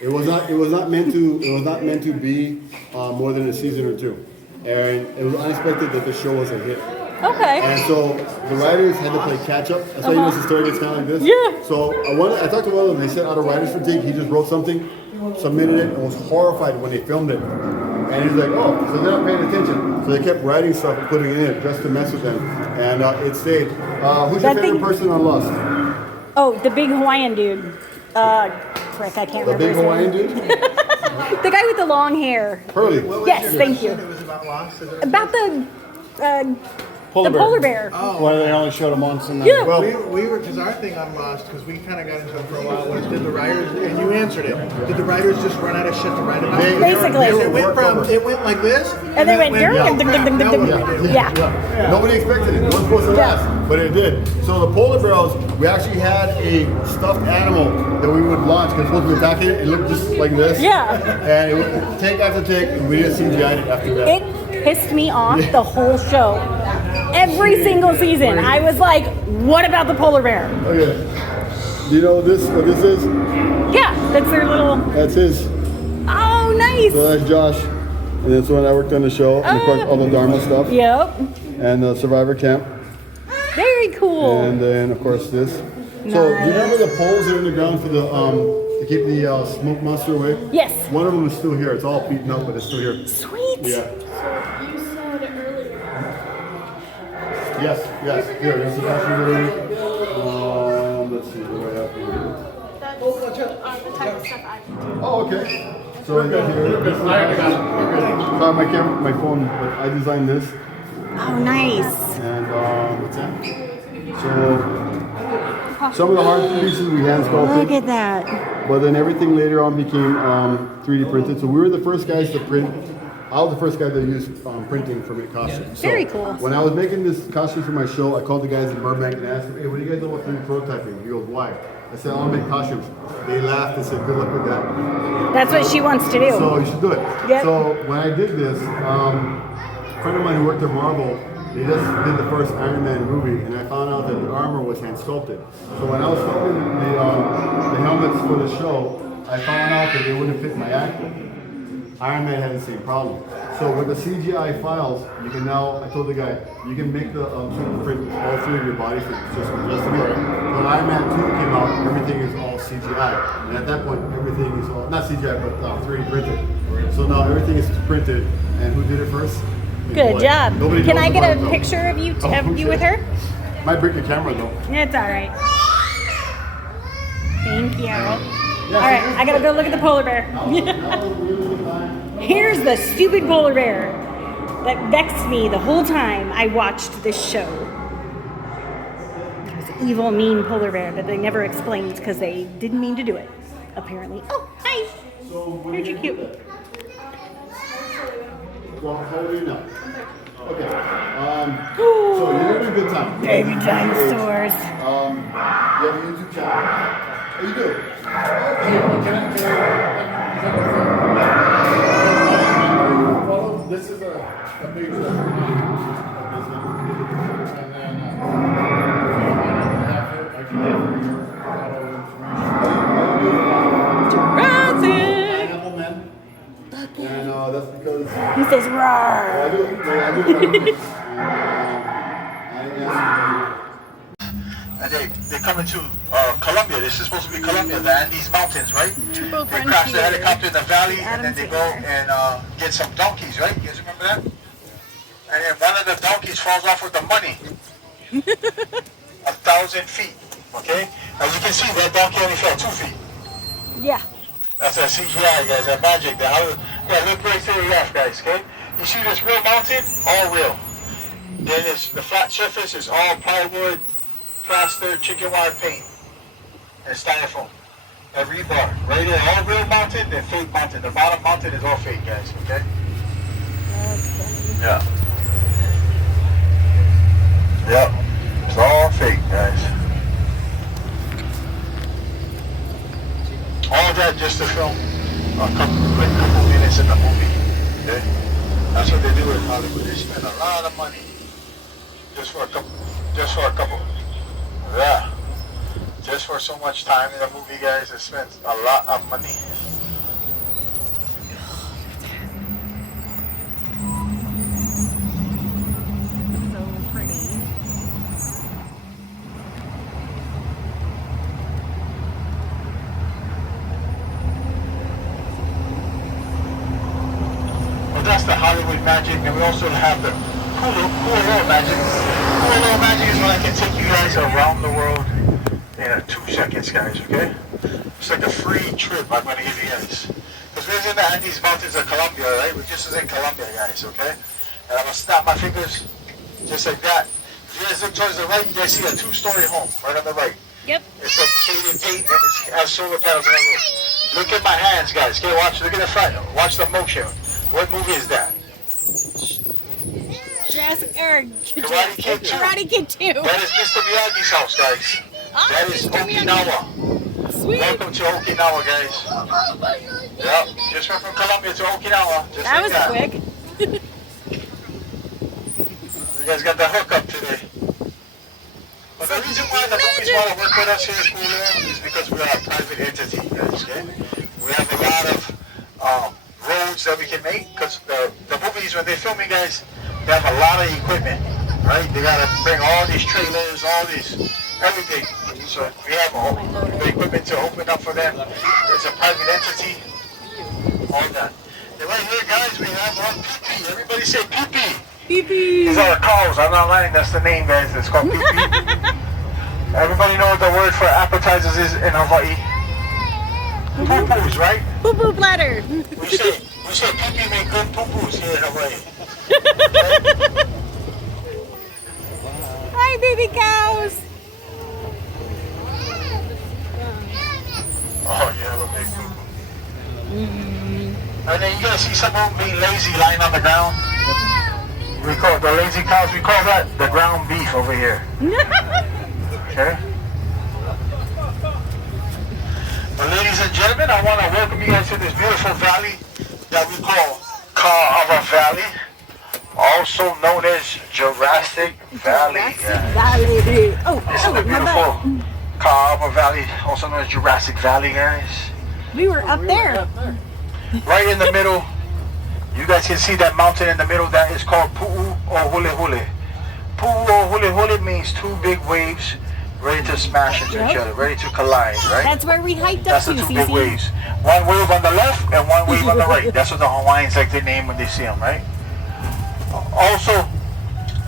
It was not meant to be more than a season or two, and it was unexpected that the show was a hit. Okay. And so the writers had to play catch up. That's why you know the story gets kind of like this. Yeah. So I talked to one of them. They said out of writer's fatigue, he just wrote something, submitted it, and was horrified when they filmed it. And he's like, oh, so they're not paying attention. So they kept writing stuff and putting it in it just to mess with them. And it stayed. Who's your favorite person on Lost? Oh, the big Hawaiian dude. Frick, I can't The remember. big his Hawaiian name. dude? The guy with the long hair. Hurley. Yes, thank you. It was about Lost. About the polar bear. Why they only showed him once in the... Yeah. Well, We were, because our thing on Lost, because we kind of got into it for a while, was did the writers, and you answered it, did the writers just run out of shit to write about? Basically. It went like this, And they went, now what do we do? yeah. Nobody expected it. It wasn't supposed to last, but it did. So the polar bears, we actually had a stuffed animal that we would launch because supposed to be attacking it. It looked just like this. Yeah. And it would take after take, and we just CGI'd it after that. It pissed me off the whole show. Every single season, I was like, what about the polar bear? Okay. Do you know what this is? Yeah, that's their little, That's his. oh, nice. So that's Josh. And that's when I worked on the show. And of course, all the Dharma stuff. Yep, And the Survivor Camp. very cool. And then, of course, this. So, do you remember the poles that are in the ground for the to keep the smoke monster away? Yes. One of them is still here. It's all beaten up, but it's still here. Sweet. Yeah. So you said earlier. Yes. Here, there's the bathroom literally. Let's see, what do I have here? That's the type of stuff I can do. Oh, okay. So I got here. This is my camera, my phone, but I designed this. Oh, nice. And what's that? So some of the hard pieces we hand sculpted. Look at that. But then everything later on became 3D printed. So we were the first guys to print. I was the first guy that used printing for my costumes. So Very cool. When I was making this costume for my show, I called the guys in Burbank and asked them, hey, what do you guys know about 3D prototyping? He goes, why? I said, I want to make costumes. They laughed and said, good luck with that. That's what she wants to do. So you should do it. Yep. So when I did this, a friend of mine who worked at Marvel, they just did the first Iron Man movie, and I found out that the armor was hand sculpted. So when I was sculpting the helmets for the show, I found out that they wouldn't fit my actor. Iron Man had the same problem. So with the CGI files, you can now, I told the guy, you can make the print all three of your body for just adjustable. When Iron Man 2 came out, everything is all CGI. And at that point, everything is all, not CGI, but 3D printed. So now everything is printed, and who did it first? Good job. Nobody Can knows I get about a it, though. picture of you with her? Might break the camera though. It's all right. Thank you. All right, I gotta go look at the polar bear. Here's the stupid polar bear that vexed me the whole time I watched this show. This evil, mean polar bear that they never explained because they didn't mean to do it, apparently. Oh, hi. Aren't you cute? Well, how old are you now? Okay. So you're having a good time. Baby dinosaurs. You have a YouTube channel. Oh, you do? Follow, this is a big one. And then, I can give you your Jurassic. Pineapple Man. And that's because He says, roar. I do. And they come into Colombia. This is supposed to be Colombia, the Andes Mountains, right? Triple They crash the frontier. helicopter in the valley, and then Adam's they go and get some donkeys, right? You guys remember that? And then one of the donkeys falls off with the money. 1,000 feet, okay? As you can see, that donkey only fell 2 feet. Yeah. That's that CGI, guys, that magic. Yeah, look right to the left, guys, okay? You see this real mountain? All real. Then the flat surface is all plywood, plaster, chicken wire paint, and styrofoam. And rebar. Right there, all real mountain, then fake mountain. The bottom mountain is all fake, guys, okay? Yeah. Yep. It's all fake, guys. All that just to film a couple minutes in the movie. Okay? That's what they do in Hollywood. They spend a lot of money just for a couple. Yeah. Just for so much time in the movie, guys, they spend a lot of money. Well, that's the Hollywood magic, and we also have the Kualoa magic. Kualoa magic is when I can take you guys around the world in 2 seconds, guys, okay? It's like a free trip I'm going to give you guys. Because we're in the Andes Mountains of Colombia, right? We're just in Colombia, guys, okay? And I'm going to snap my fingers just like that. If you guys look towards the right, you guys see a 2-story home right on the right. Yep. It's like shaded paint and it has solar panels on the roof. Look at my hands, guys. Okay, watch. Look at the front. Watch the motion. What movie is that? Karate Kid 2. That is Mr. Miyagi's house, guys. That is Okinawa. Sweet. Welcome to Okinawa, guys. Yep, just went from Colombia to Okinawa. Just That was like quick. You guys got the hookup today. But the reason why the movies want to work with us here at Kualoa is because we are a private entity, guys, okay? We have a lot of roads that we can make, because the movies, when they're filming, guys, they have a lot of equipment, right? They got to bring all these trailers, all these, everything. So we have all the equipment to open up for them. It's a private entity, all that. And right here, guys, we have one pee-pee. Everybody say pee-pee. Pee-pee. These are the cows. I'm not lying. That's the name, guys. It's called pee-pee. Everybody know what the word for appetizers is in Hawaii? Poo-poos, right? Poo-poo bladder. We say pee-pee make good poo-poos here in Hawaii. Hi, baby cows. Oh, you have a big poo-poo. And then you guys see some of them being lazy, lying on the ground. We call the lazy cows. We call that the ground beef over here. Okay. Well, ladies and gentlemen, I want to welcome you guys to this beautiful valley that we call Kualoa Valley, also known as Jurassic Valley. Valley. Oh, This is the beautiful Kualoa Valley, also known as Jurassic Valley, guys. we were up there. Right in the middle, you guys can see that mountain in the middle. That is called Pu'u o Hule Hule. Pu'u o Hule Hule means 2 big waves ready to smash into each other, ready to collide, right? That's where we hiked up That's the to, 2 big Cece. waves. One wave on the left and one wave on the right. That's what the Hawaiians like to name when they see them, right? Also,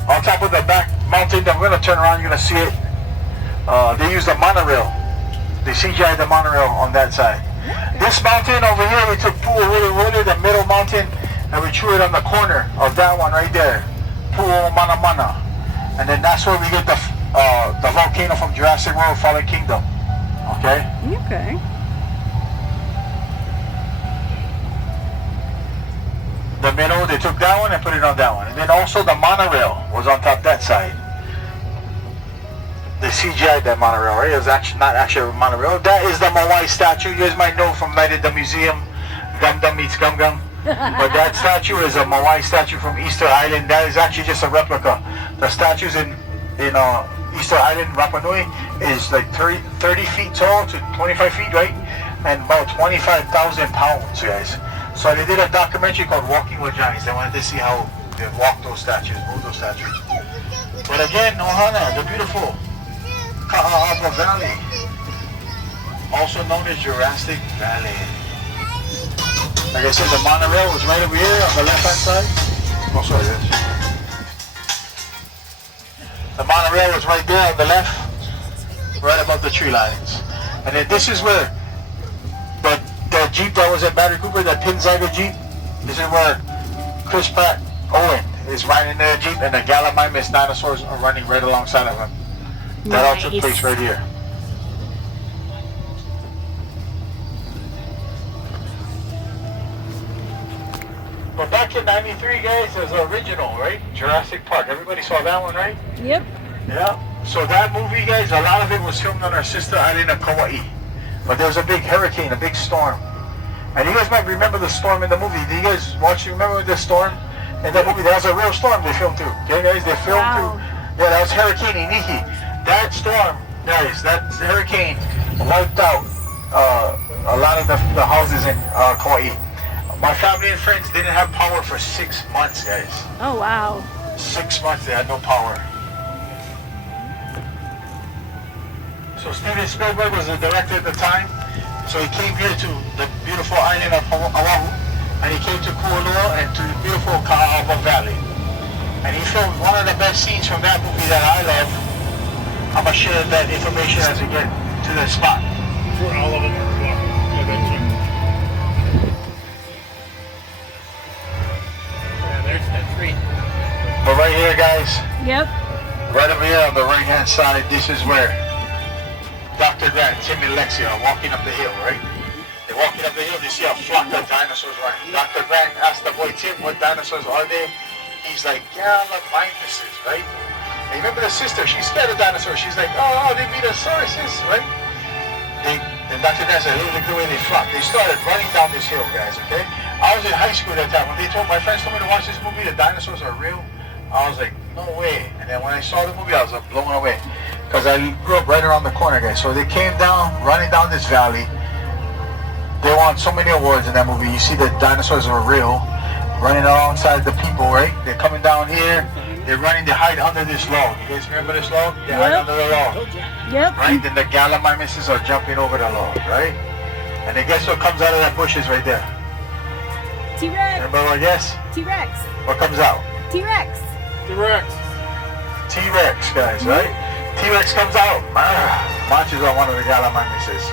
on top of the back mountain, I'm going to turn around, you're going to see it. They use the monorail. They CGI the monorail on that side. This mountain over here, we took Pu'u Hule Hule, the middle mountain, and we threw it on the corner of that one right there. Pu'u Mana Mana. And then that's where we get the volcano from Jurassic World Fallen Kingdom. Okay? Okay. The middle, they took that one and put it on that one. And then also the monorail was on top that side. They CGI'd that monorail, right? It was actually not actually a monorail. That is the Moai statue. You guys might know from Night at the Museum, Dum Dum Meets Gum Gum. But that statue is a Moai statue from Easter Island. That is actually just a replica. The statues in Easter Island, Rapa Nui, is like 30 feet tall to 25 feet, right? And about 25,000 pounds, guys. So they did a documentary called Walking with Giants. They wanted to see how they walk those statues, move those statues. But again, Ohana, the beautiful Kualoa Valley, also known as Jurassic Valley. Like I said, the monorail was right over here on the left-hand side. Oh, sorry, this. The monorail was right there on the left, right above the tree lines. And then this is where the Jeep that was at Battery Cooper, that Pinzaga Jeep, this is where Chris Pratt Owen is riding their Jeep, and the Gallimimus dinosaurs are running right alongside of him. That all took place right here. But back in '93, guys, it was the original, right? Jurassic Park. Everybody saw that one, right? Yep. Yeah. So that movie, guys, a lot of it was filmed on our sister island of Kauai. But there was a big hurricane, a big storm. And you guys might remember the storm in the movie. Do you guys remember the storm in that movie? That was a real storm they filmed through. Okay, guys? They filmed through. Yeah, that was Hurricane Iniki. That storm, guys, that hurricane wiped out a lot of the houses in Kauai. My family and friends didn't have power for 6 months, guys. Oh, wow. 6 months they had no power. So Steven Spielberg was the director at the time. So he came here to the beautiful island of Oahu, and he came to Kualoa and to beautiful Kualoa Valley. And he filmed one of the best scenes from that movie that I love. I'm gonna share that information as we get to the spot. For all of them are walking. I bet you. Yeah, there's that tree. But right here, guys, Yep. right over here on the right-hand side, this is where Dr. Grant, Tim and Lexi are walking up the hill, right? They're walking up the hill, you see a flock of dinosaurs running. Dr. Grant asked the boy Tim, what dinosaurs are they? He's like, Gallimimuses, right? And remember the sister, she's scared of dinosaurs. She's like, oh, they beat us, right? And Dr. Grant said, look at the way they flock. They started running down this hill, guys, okay? I was in high school at that time. When they told my friends told me to watch this movie, the dinosaurs are real, I was like, no way. And then when I saw the movie, I was blown away. Because I grew up right around the corner, guys. So they came down, running down this valley. They won so many awards in that movie. You see the dinosaurs are real, running alongside the people, right? They're coming down here. They're running to hide under this log. You guys remember this log? They hide under the log. Yep. Right? Then the Gallimimuses are jumping over the log, right? And then guess what comes out of that bushes right there? T-Rex. Remember what I guess? T-Rex. What comes out? T-Rex. T-Rex. T-Rex, guys, right? T-Rex comes out, marches on one of the Gallimimuses.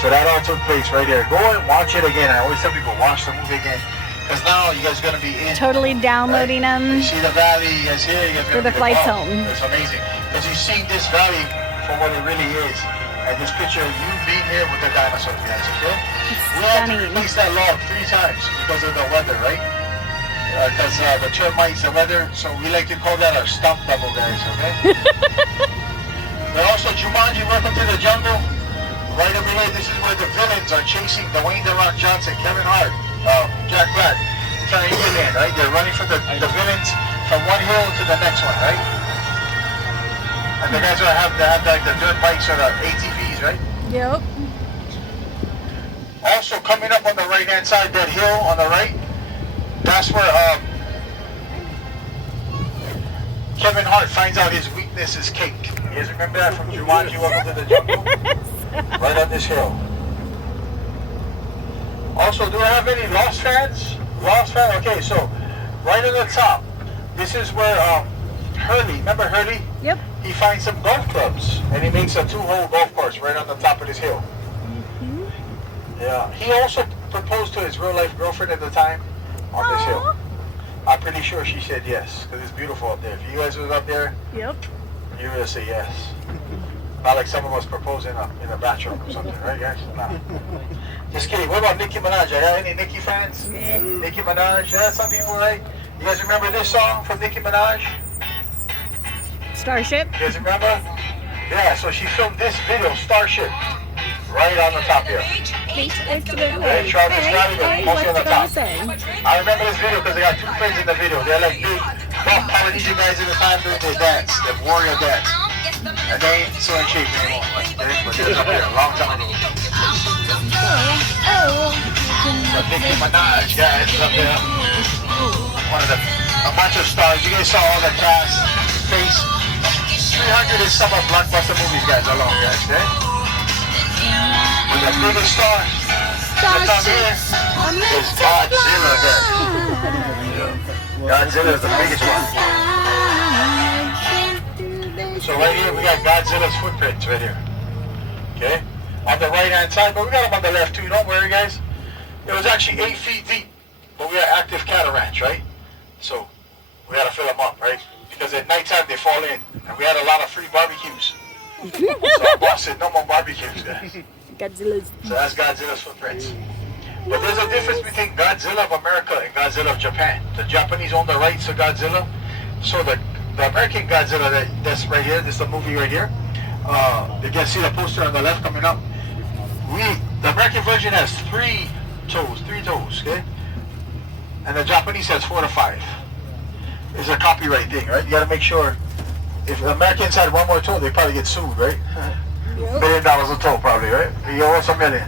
So that all took place right there. Go and watch it again. I always tell people, watch the movie again. Because now you guys are going to be in. Totally downloading right? them. You see the valley, you guys here, you guys For the flights home. It's amazing. Because you see this valley for what it really is. And this picture of you being here with the dinosaurs, guys, okay? We had to stunning. replace that log 3 times because of the weather, right? Because the termites, the weather, so we like to call that our stump double, guys, okay? But also, Jumanji, Welcome to the Jungle. Right over here, this is where the villains are chasing Dwayne "The Rock" Johnson, Kevin Hart, Jack Black, trying to get in, right? They're running from the villains from one hill to the next one, right? And the guys have like the dirt bikes or the ATVs, right? Yep. Also, coming up on the right-hand side, that hill on the right, that's where Kevin Hart finds out his weakness is cake. You guys remember that from Jumanji, Welcome to the Jungle? Right on this hill. Also, do I have any Lost fans? Lost fans? Okay, so right on the top, this is where Hurley, remember Hurley? Yep. He finds some golf clubs and he makes a 2-hole golf course right on the top of this hill. Yeah. He also proposed to his real-life girlfriend at the time on this hill. I'm pretty sure she said yes, because it's beautiful up there. If you guys was up there, Yep. you would say yes. Not like some of us proposing in a bathroom or something, right, guys? Nah. Just kidding. What about Nicki Minaj? Are any Nicki fans? Yeah. Nicki Minaj? Yeah, some people, right? You guys remember this song from Nicki Minaj? Starship. You guys remember? Yeah, so she filmed this video, Starship, right on the top here. Hey, Travis Scott, mostly on the top. say? I remember this video because I got 2 friends in the video. They're like big, buff Polynesian guys in the time doing their dance, their warrior dance. And they ain't so in shape anymore. But they was up here a long time ago. But Nicki Minaj, guys, up there. A bunch of stars. You guys saw all the cast, face. 300 is some of blockbuster movies, guys, alone, guys, okay? But the biggest star that's on here is Godzilla, guys. Godzilla is the biggest one. So right here, we got Godzilla's footprints right here. Okay? On the right-hand side, but we got them on the left too. Don't worry, guys. It was actually 8 feet deep, but we are active cattle ranch, right? So we got to fill them up, right? Because at nighttime, they fall in. And we had a lot of free barbecues. So our boss said, no more barbecues, guys. Godzilla's. So that's Godzilla's footprints. But there's a difference between Godzilla of America and Godzilla of Japan. The Japanese own the rights to Godzilla. So the American Godzilla that's right here, this is the movie right here. You can see the poster on the left coming up. The American version has 3 toes, okay? And the Japanese has 4 to 5. It's a copyright thing, right? You gotta make sure, if the Americans had 1 more toe, they'd probably get sued, right? $1 million a toe probably, right? He owes $1 million.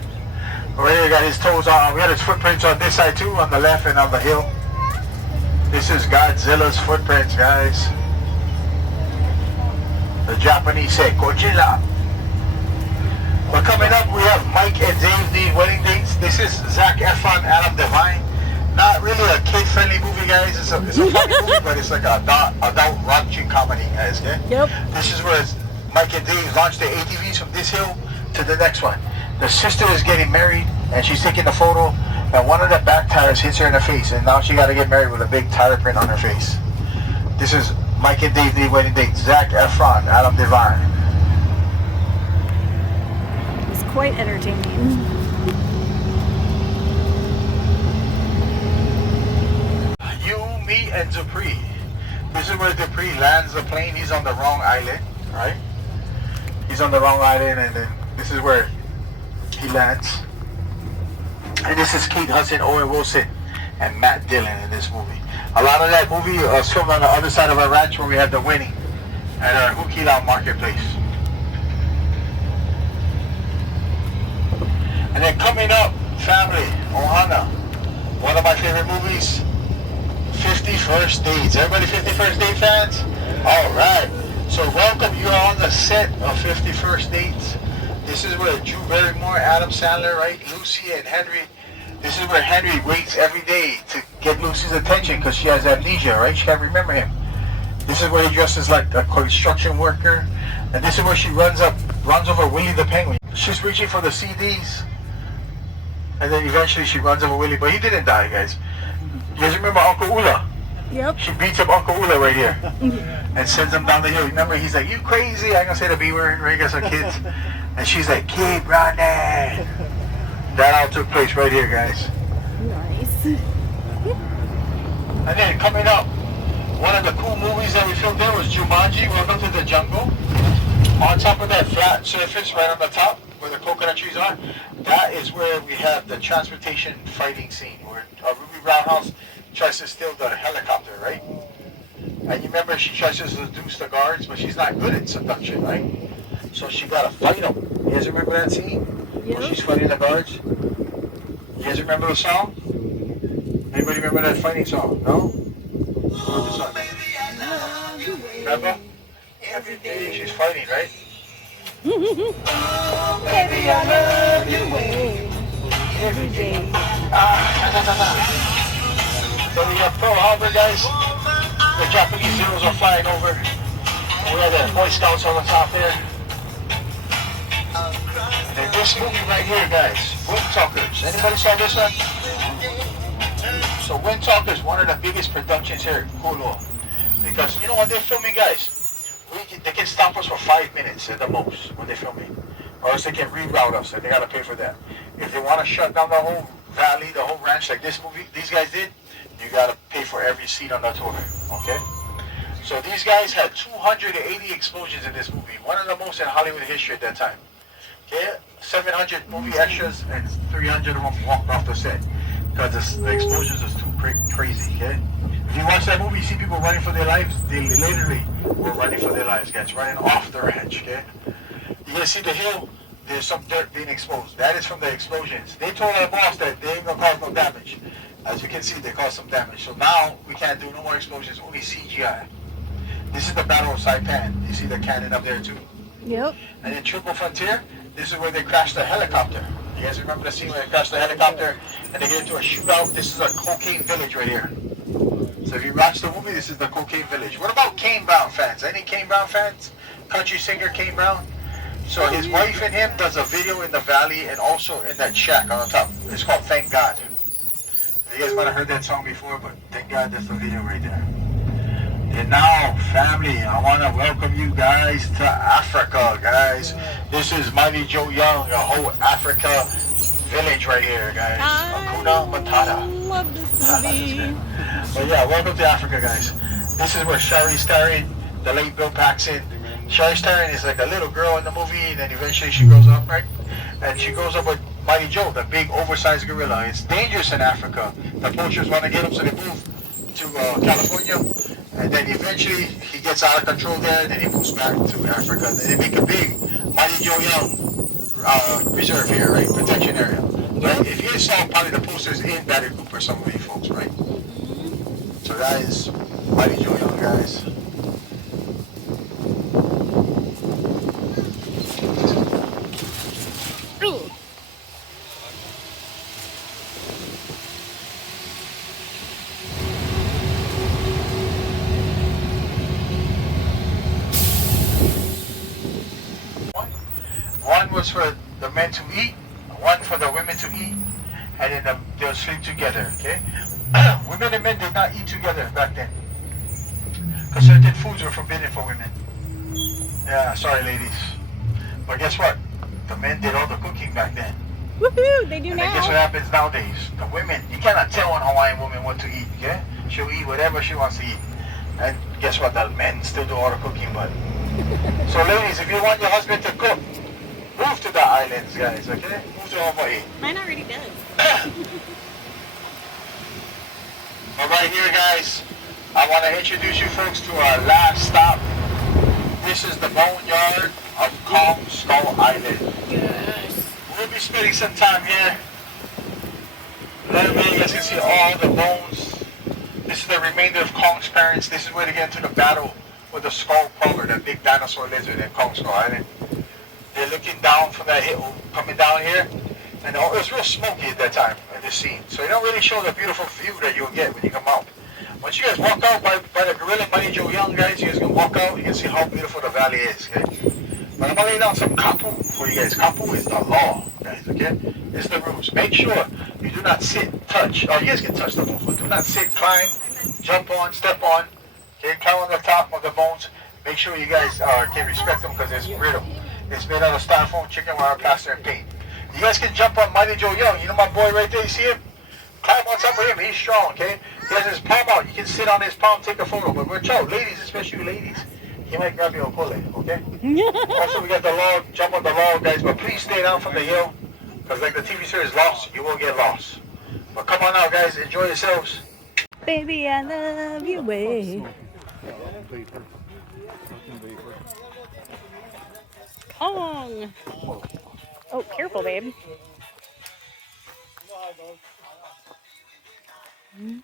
Right here, we got his toes on. We got his footprints on this side too, on the left and on the hill. This is Godzilla's footprints, guys. The Japanese say Godzilla. But coming up, we have Mike and Dave need wedding dates. This is Zac Efron, Adam Devine. Not really a kid-friendly movie, guys. it's a funny movie, but it's like a adult raunchy comedy, guys. Okay? Yep. This is where Mike and Dave launched their ATVs from this hill to the next one. The sister is getting married, and she's taking the photo, and one of the back tires hits her in the face, and now she got to get married with a big tire print on her face. This is Mike and Dave, the wedding date. Zac Efron, Adam Devine. It's quite entertaining. You, me, and Dupree. This is where Dupree lands the plane. He's on the wrong island, right? He's on the wrong island, and then this is where he lands. And this is Kate Hudson, Owen Wilson, and Matt Dillon in this movie. A lot of that movie was filmed on the other side of our ranch where we had the wedding at our Hukilau marketplace. And then coming up, family, Ohana. One of my favorite movies, 50 First Dates. Everybody 50 First Date fans? All right. So welcome, you are on the set of 50 First Dates. This is where Drew Barrymore, Adam Sandler, right? Lucy and Henry. This is where Henry waits every day to get Lucy's attention because she has amnesia, right? She can't remember him. This is where he dresses like a construction worker. And this is where she runs over Willie the Penguin. She's reaching for the CDs. And then eventually she runs over Willie, but he didn't die, guys. You guys remember Uncle Ula? Yep. She beats up Uncle Ula right here and sends him down the hill. Remember, he's like, you crazy? I ain't gonna say the B word, right? You got some kids. And she's like, keep running. That all took place right here, guys. Nice. And then coming up, one of the cool movies that we filmed there was Jumanji, Welcome to the Jungle. On top of that flat surface right on the top where the coconut trees are, that is where we have the transportation fighting scene where Ruby Roundhouse tries to steal the helicopter, right? And you remember she tries to seduce the guards, but she's not good at seduction, right? So she got to fight them. You guys remember that scene? Yep. Where she's fighting the guards? You guys remember the song? Anybody remember that fighting song? No? What was the song? Remember? Every day she's fighting, right? Baby, I love you every day. So we have Pearl Harbor, guys. The Japanese Zeros are flying over. We have the Boy Scouts on the top there. And this movie right here, guys, Wind Talkers. Anybody saw this one? So Wind Talkers, one of the biggest productions here at Kualoa. Because, you know, when they're filming, guys, they can stop us for 5 minutes at the most when they're filming. Or else they can reroute us, and they gotta pay for that. If they want to shut down the whole valley, the whole ranch like this movie, these guys did, you gotta pay for every seat on the tour, okay? So these guys had 280 explosions in this movie, one of the most in Hollywood history at that time. Okay, 700 movie extras and 300 of them walked off the set because the explosions is too crazy. Okay, if you watch that movie, you see people running for their lives. They literally were running for their lives, guys, running off the ranch. Okay, you guys see the hill? There's some dirt being exposed. That is from the explosions. They told our boss that they ain't gonna cause no damage. As you can see, they caused some damage. So now we can't do no more explosions, only CGI. This is the Battle of Saipan. You see the cannon up there too. Yep. And in Triple Frontier, this is where they crashed the helicopter. You guys remember the scene where they crashed the helicopter and they get into a shootout? This is a cocaine village right here. So if you watch the movie, this is the cocaine village. What about Kane Brown fans? Any Kane Brown fans? Country singer Kane Brown? So his wife and him does a video in the valley and also in that shack on the top. It's called Thank God. You guys might have heard that song before, but thank God that's the video right there. And now, family, I want to welcome you guys to Africa, guys. This is Mighty Joe Young, a whole Africa village right here, guys. Hakuna Matata. I love this movie. But yeah, welcome to Africa, guys. This is where Sharice Theron, the late Bill Paxton. Sharice Theron is like a little girl in the movie, and then eventually she grows up, right? And she grows up with Mighty Joe, the big oversized gorilla. It's dangerous in Africa. The poachers want to get him, so they move to California. And then eventually he gets out of control there, and then he moves back to Africa. And they make a big Mighty Joe Young reserve here, right? Protection area. Right? If you saw probably the posters in Batty Cooper, some of you folks, right? So that is Mighty Joe Young, guys. was for the men to eat, one for the women to eat, and then they'll sleep together, okay? Women and men did not eat together back then. Because certain foods were forbidden for women. Yeah, sorry ladies. But guess what? The men did all the cooking back then. Woohoo! They do And then guess what now. happens nowadays? The women, you cannot tell an Hawaiian woman what to eat, okay? She'll eat whatever she wants to eat. And guess what? The men still do all the cooking, but. So ladies, if you want your husband to cook, move to the islands, guys, okay? Move to Hawaii. Mine already does. But right here, guys, I want to introduce you folks to our last stop. This is the boneyard of Kong Skull Island. Yes. We'll be spending some time here. There you guys can see all the bones. This is the remainder of Kong's parents. This is where they get into the battle with the skull crawler, that big dinosaur lizard in Kong Skull Island. They're looking down from that hill, coming down here. And it was real smoky at that time in this scene. So you don't really show the beautiful view that you'll get when you come out. Once you guys walk out by the gorilla Mighty Joe Young, guys, you guys can walk out, you can see how beautiful the valley is, okay? But I'm gonna lay down some kapu for you guys. Kapu is the law, guys, okay? It's the rules. Make sure you do not sit, touch. Oh, you guys can touch the bone, but do not sit, climb, jump on, step on, okay? Climb on the top of the bones. Make sure you guys can respect them because it's brittle. It's made out of styrofoam, chicken wire, plaster, and paint. You guys can jump on Mighty Joe Young. You know my boy right there, you see him? Climb on top of him, he's strong, okay? He has his palm out. You can sit on his palm, take a photo. But watch out, ladies, especially you ladies. He might grab your okole, okay? Also, we got the log, jump on the log, guys, but please stay down from the hill. Because like the TV series Lost, you will get lost. But come on out, guys, enjoy yourselves. Baby, I love you way. Kong. Oh, careful, babe.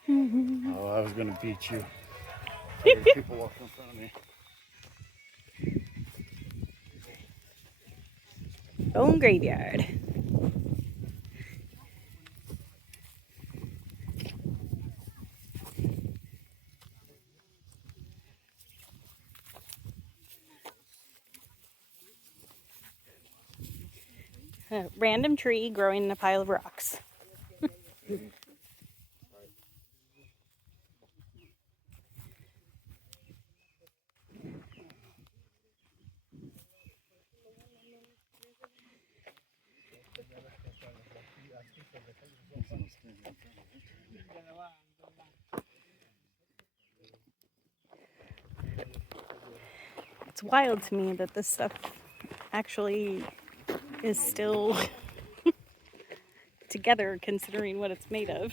Oh, I was gonna beat you. People walking in front of me. Bone graveyard. A random tree growing in a pile of rocks. It's wild to me that this stuff actually is still together considering what it's made of.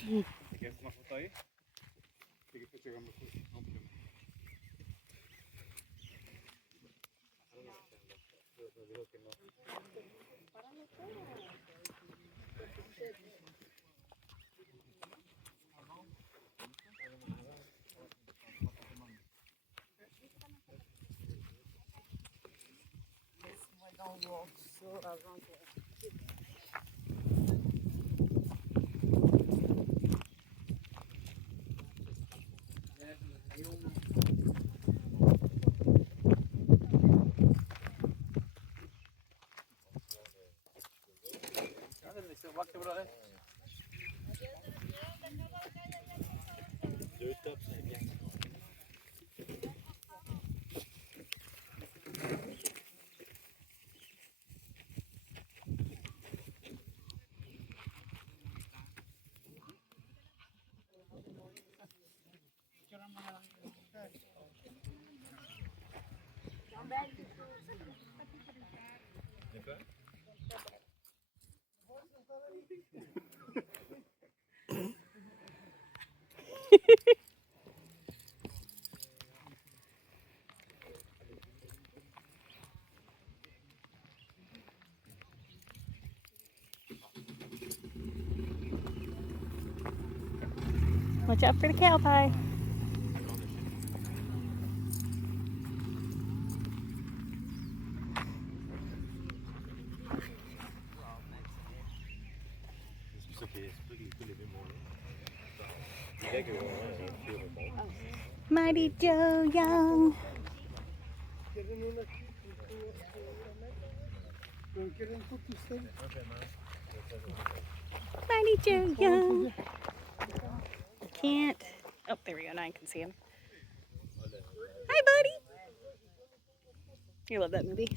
Watch out for the cow pie. Mighty Joe Young. Mighty Joe Young. I can't. Oh, there we go. Now I can see him. Hi, buddy. You love that movie.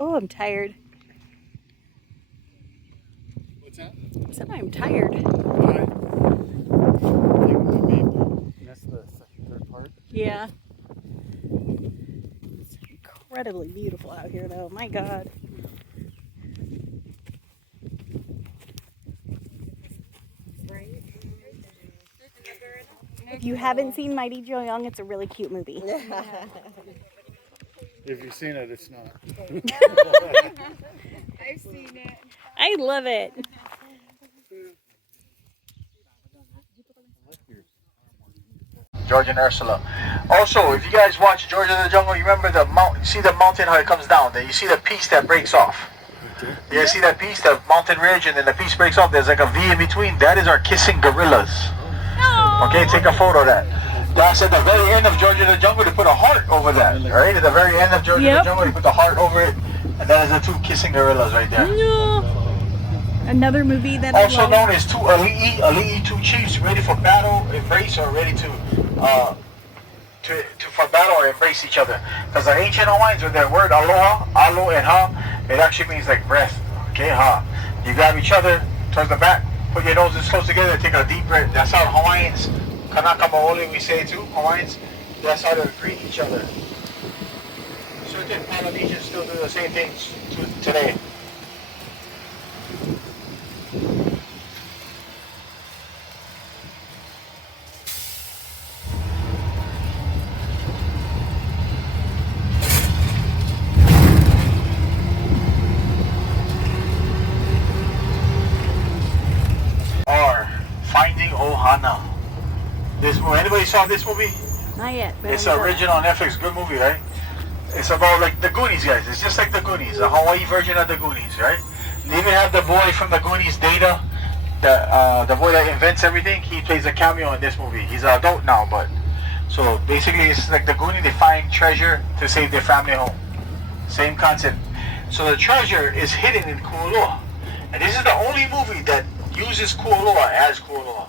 Oh, I'm tired. What's that? I said I'm tired. That's the third part. Yeah. It's incredibly beautiful out here, though. My God. If you haven't seen Mighty Joe Young, it's a really cute movie. If you've seen it, it's not. I've seen it. I love it. George and Ursula. Also, if you guys watch George of the Jungle, you remember the mount. See the mountain how it comes down. Then you see the piece that breaks off. You guys see that piece, the mountain ridge, and then the piece breaks off. There's like a V in between. That is our kissing gorillas. Okay, take a photo of that. That's at the very end of George of the Jungle. They put a heart over that. Right at the very end of George of the Jungle, they put the heart over it, and that is the two kissing gorillas right there. Another movie that Also I love. known as two ali'i, two chiefs ready for battle, embrace, or ready to for battle or embrace each other. Because the ancient Hawaiians, with their word aloha, alo and ha, it actually means like breath. Okay, ha. You grab each other towards the back, put your noses close together, take a deep breath. That's how Hawaiians, kanaka maoli, we say too, Hawaiians, that's how they greet each other. Certain Polynesians still do the same things today. Finding Ohana. This movie, anybody saw this movie? Not yet. But It's I will. original on Netflix, good movie, right? It's about like the Goonies, guys. It's just like the Goonies, a Hawaii version of the Goonies, right? They even have the boy from the Goonies, Data, the boy that invents everything. He plays a cameo in this movie. He's an adult now, but so basically it's like the Goonies. They find treasure to save their family home. Same concept. So the treasure is hidden in Kualoa, and this is the only movie that uses Kualoa as Kualoa.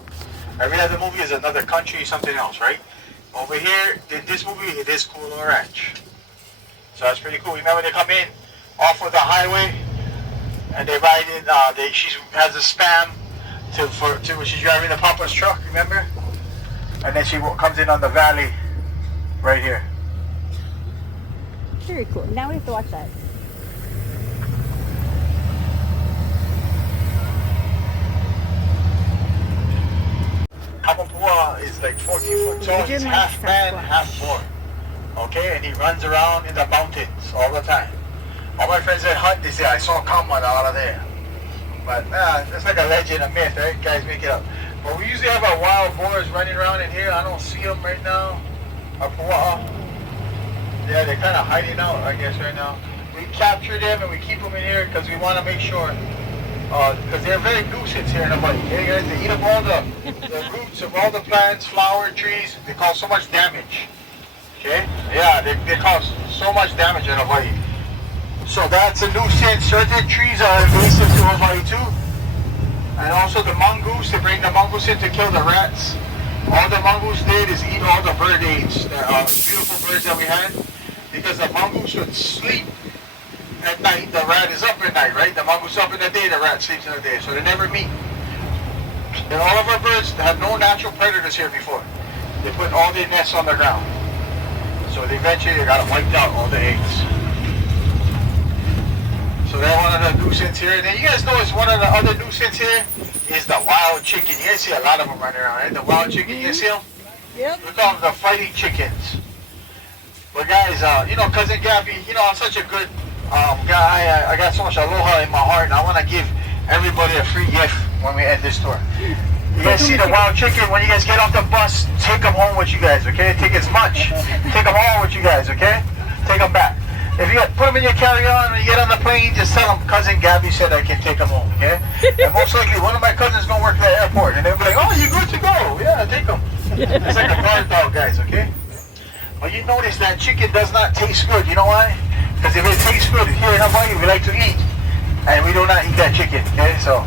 Every other movie is another country, something else, right? Over here, in this movie, it is Kualoa Ranch. So that's pretty cool. Remember, they come in off of the highway, and they ride in. She has a spam to she's driving the Papa's truck. Remember? And then she comes in on the valley, right here. Very cool. Now we have to watch that. Kapapua is like 14 foot tall. He's half man, half boar. Okay, and he runs around in the mountains all the time. All my friends that hunt, they say, I saw Kama out of there. But that's like a legend, a myth, right? Guys make it up. But we usually have our wild boars running around in here. I don't see them right now. Our yeah, they're kind of hiding out, I guess, right now. We capture them and we keep them in here because we want to make sure, because they're very nuisance here in Hawaii. Okay, guys, they eat up all the roots of all the plants, flower, trees. They cause so much damage. Okay? Yeah, they cause so much damage in Hawaii. So that's a nuisance. Certain trees are invasive to Hawaii too. And also the mongoose, they bring the mongoose in to kill the rats. All the mongoose did is eat all the bird eggs, the beautiful birds that we had. Because the mongoose would sleep at night, the rat is up at night, right? The mongoose up in the day, the rat sleeps in the day. So they never meet. And all of our birds have no natural predators here before. They put all their nests on the ground. So eventually they got wiped out, all the eggs. So that's one of the nuisance here. And then you guys notice one of the other nuisance here is the wild chicken. You guys see a lot of them running around, right? The wild chicken, you guys see them? Yep. We call them the fighting chickens. But guys, you know, Cousin Gabby, you know, I'm such a good guy. I got so much aloha in my heart, and I want to give everybody a free gift when we end this tour. You guys see the wild chicken? When you guys get off the bus, take them home with you guys, okay? Take as much. Take them home with you guys, okay? Take them back. If you put them in your carry-on when you get on the plane, just tell them cousin Gabby said I can take them home, okay? And most likely one of my cousins gonna work at the airport, and they'll be like, oh, you good to go? Yeah, take them. It's like a guard dog, guys, okay? But you notice that chicken does not taste good. You know why? Because if it tastes good here in Hawaii, we like to eat, and we do not eat that chicken, okay? So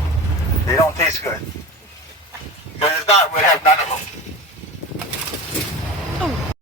they don't taste good. Because if not, we'd have none of them.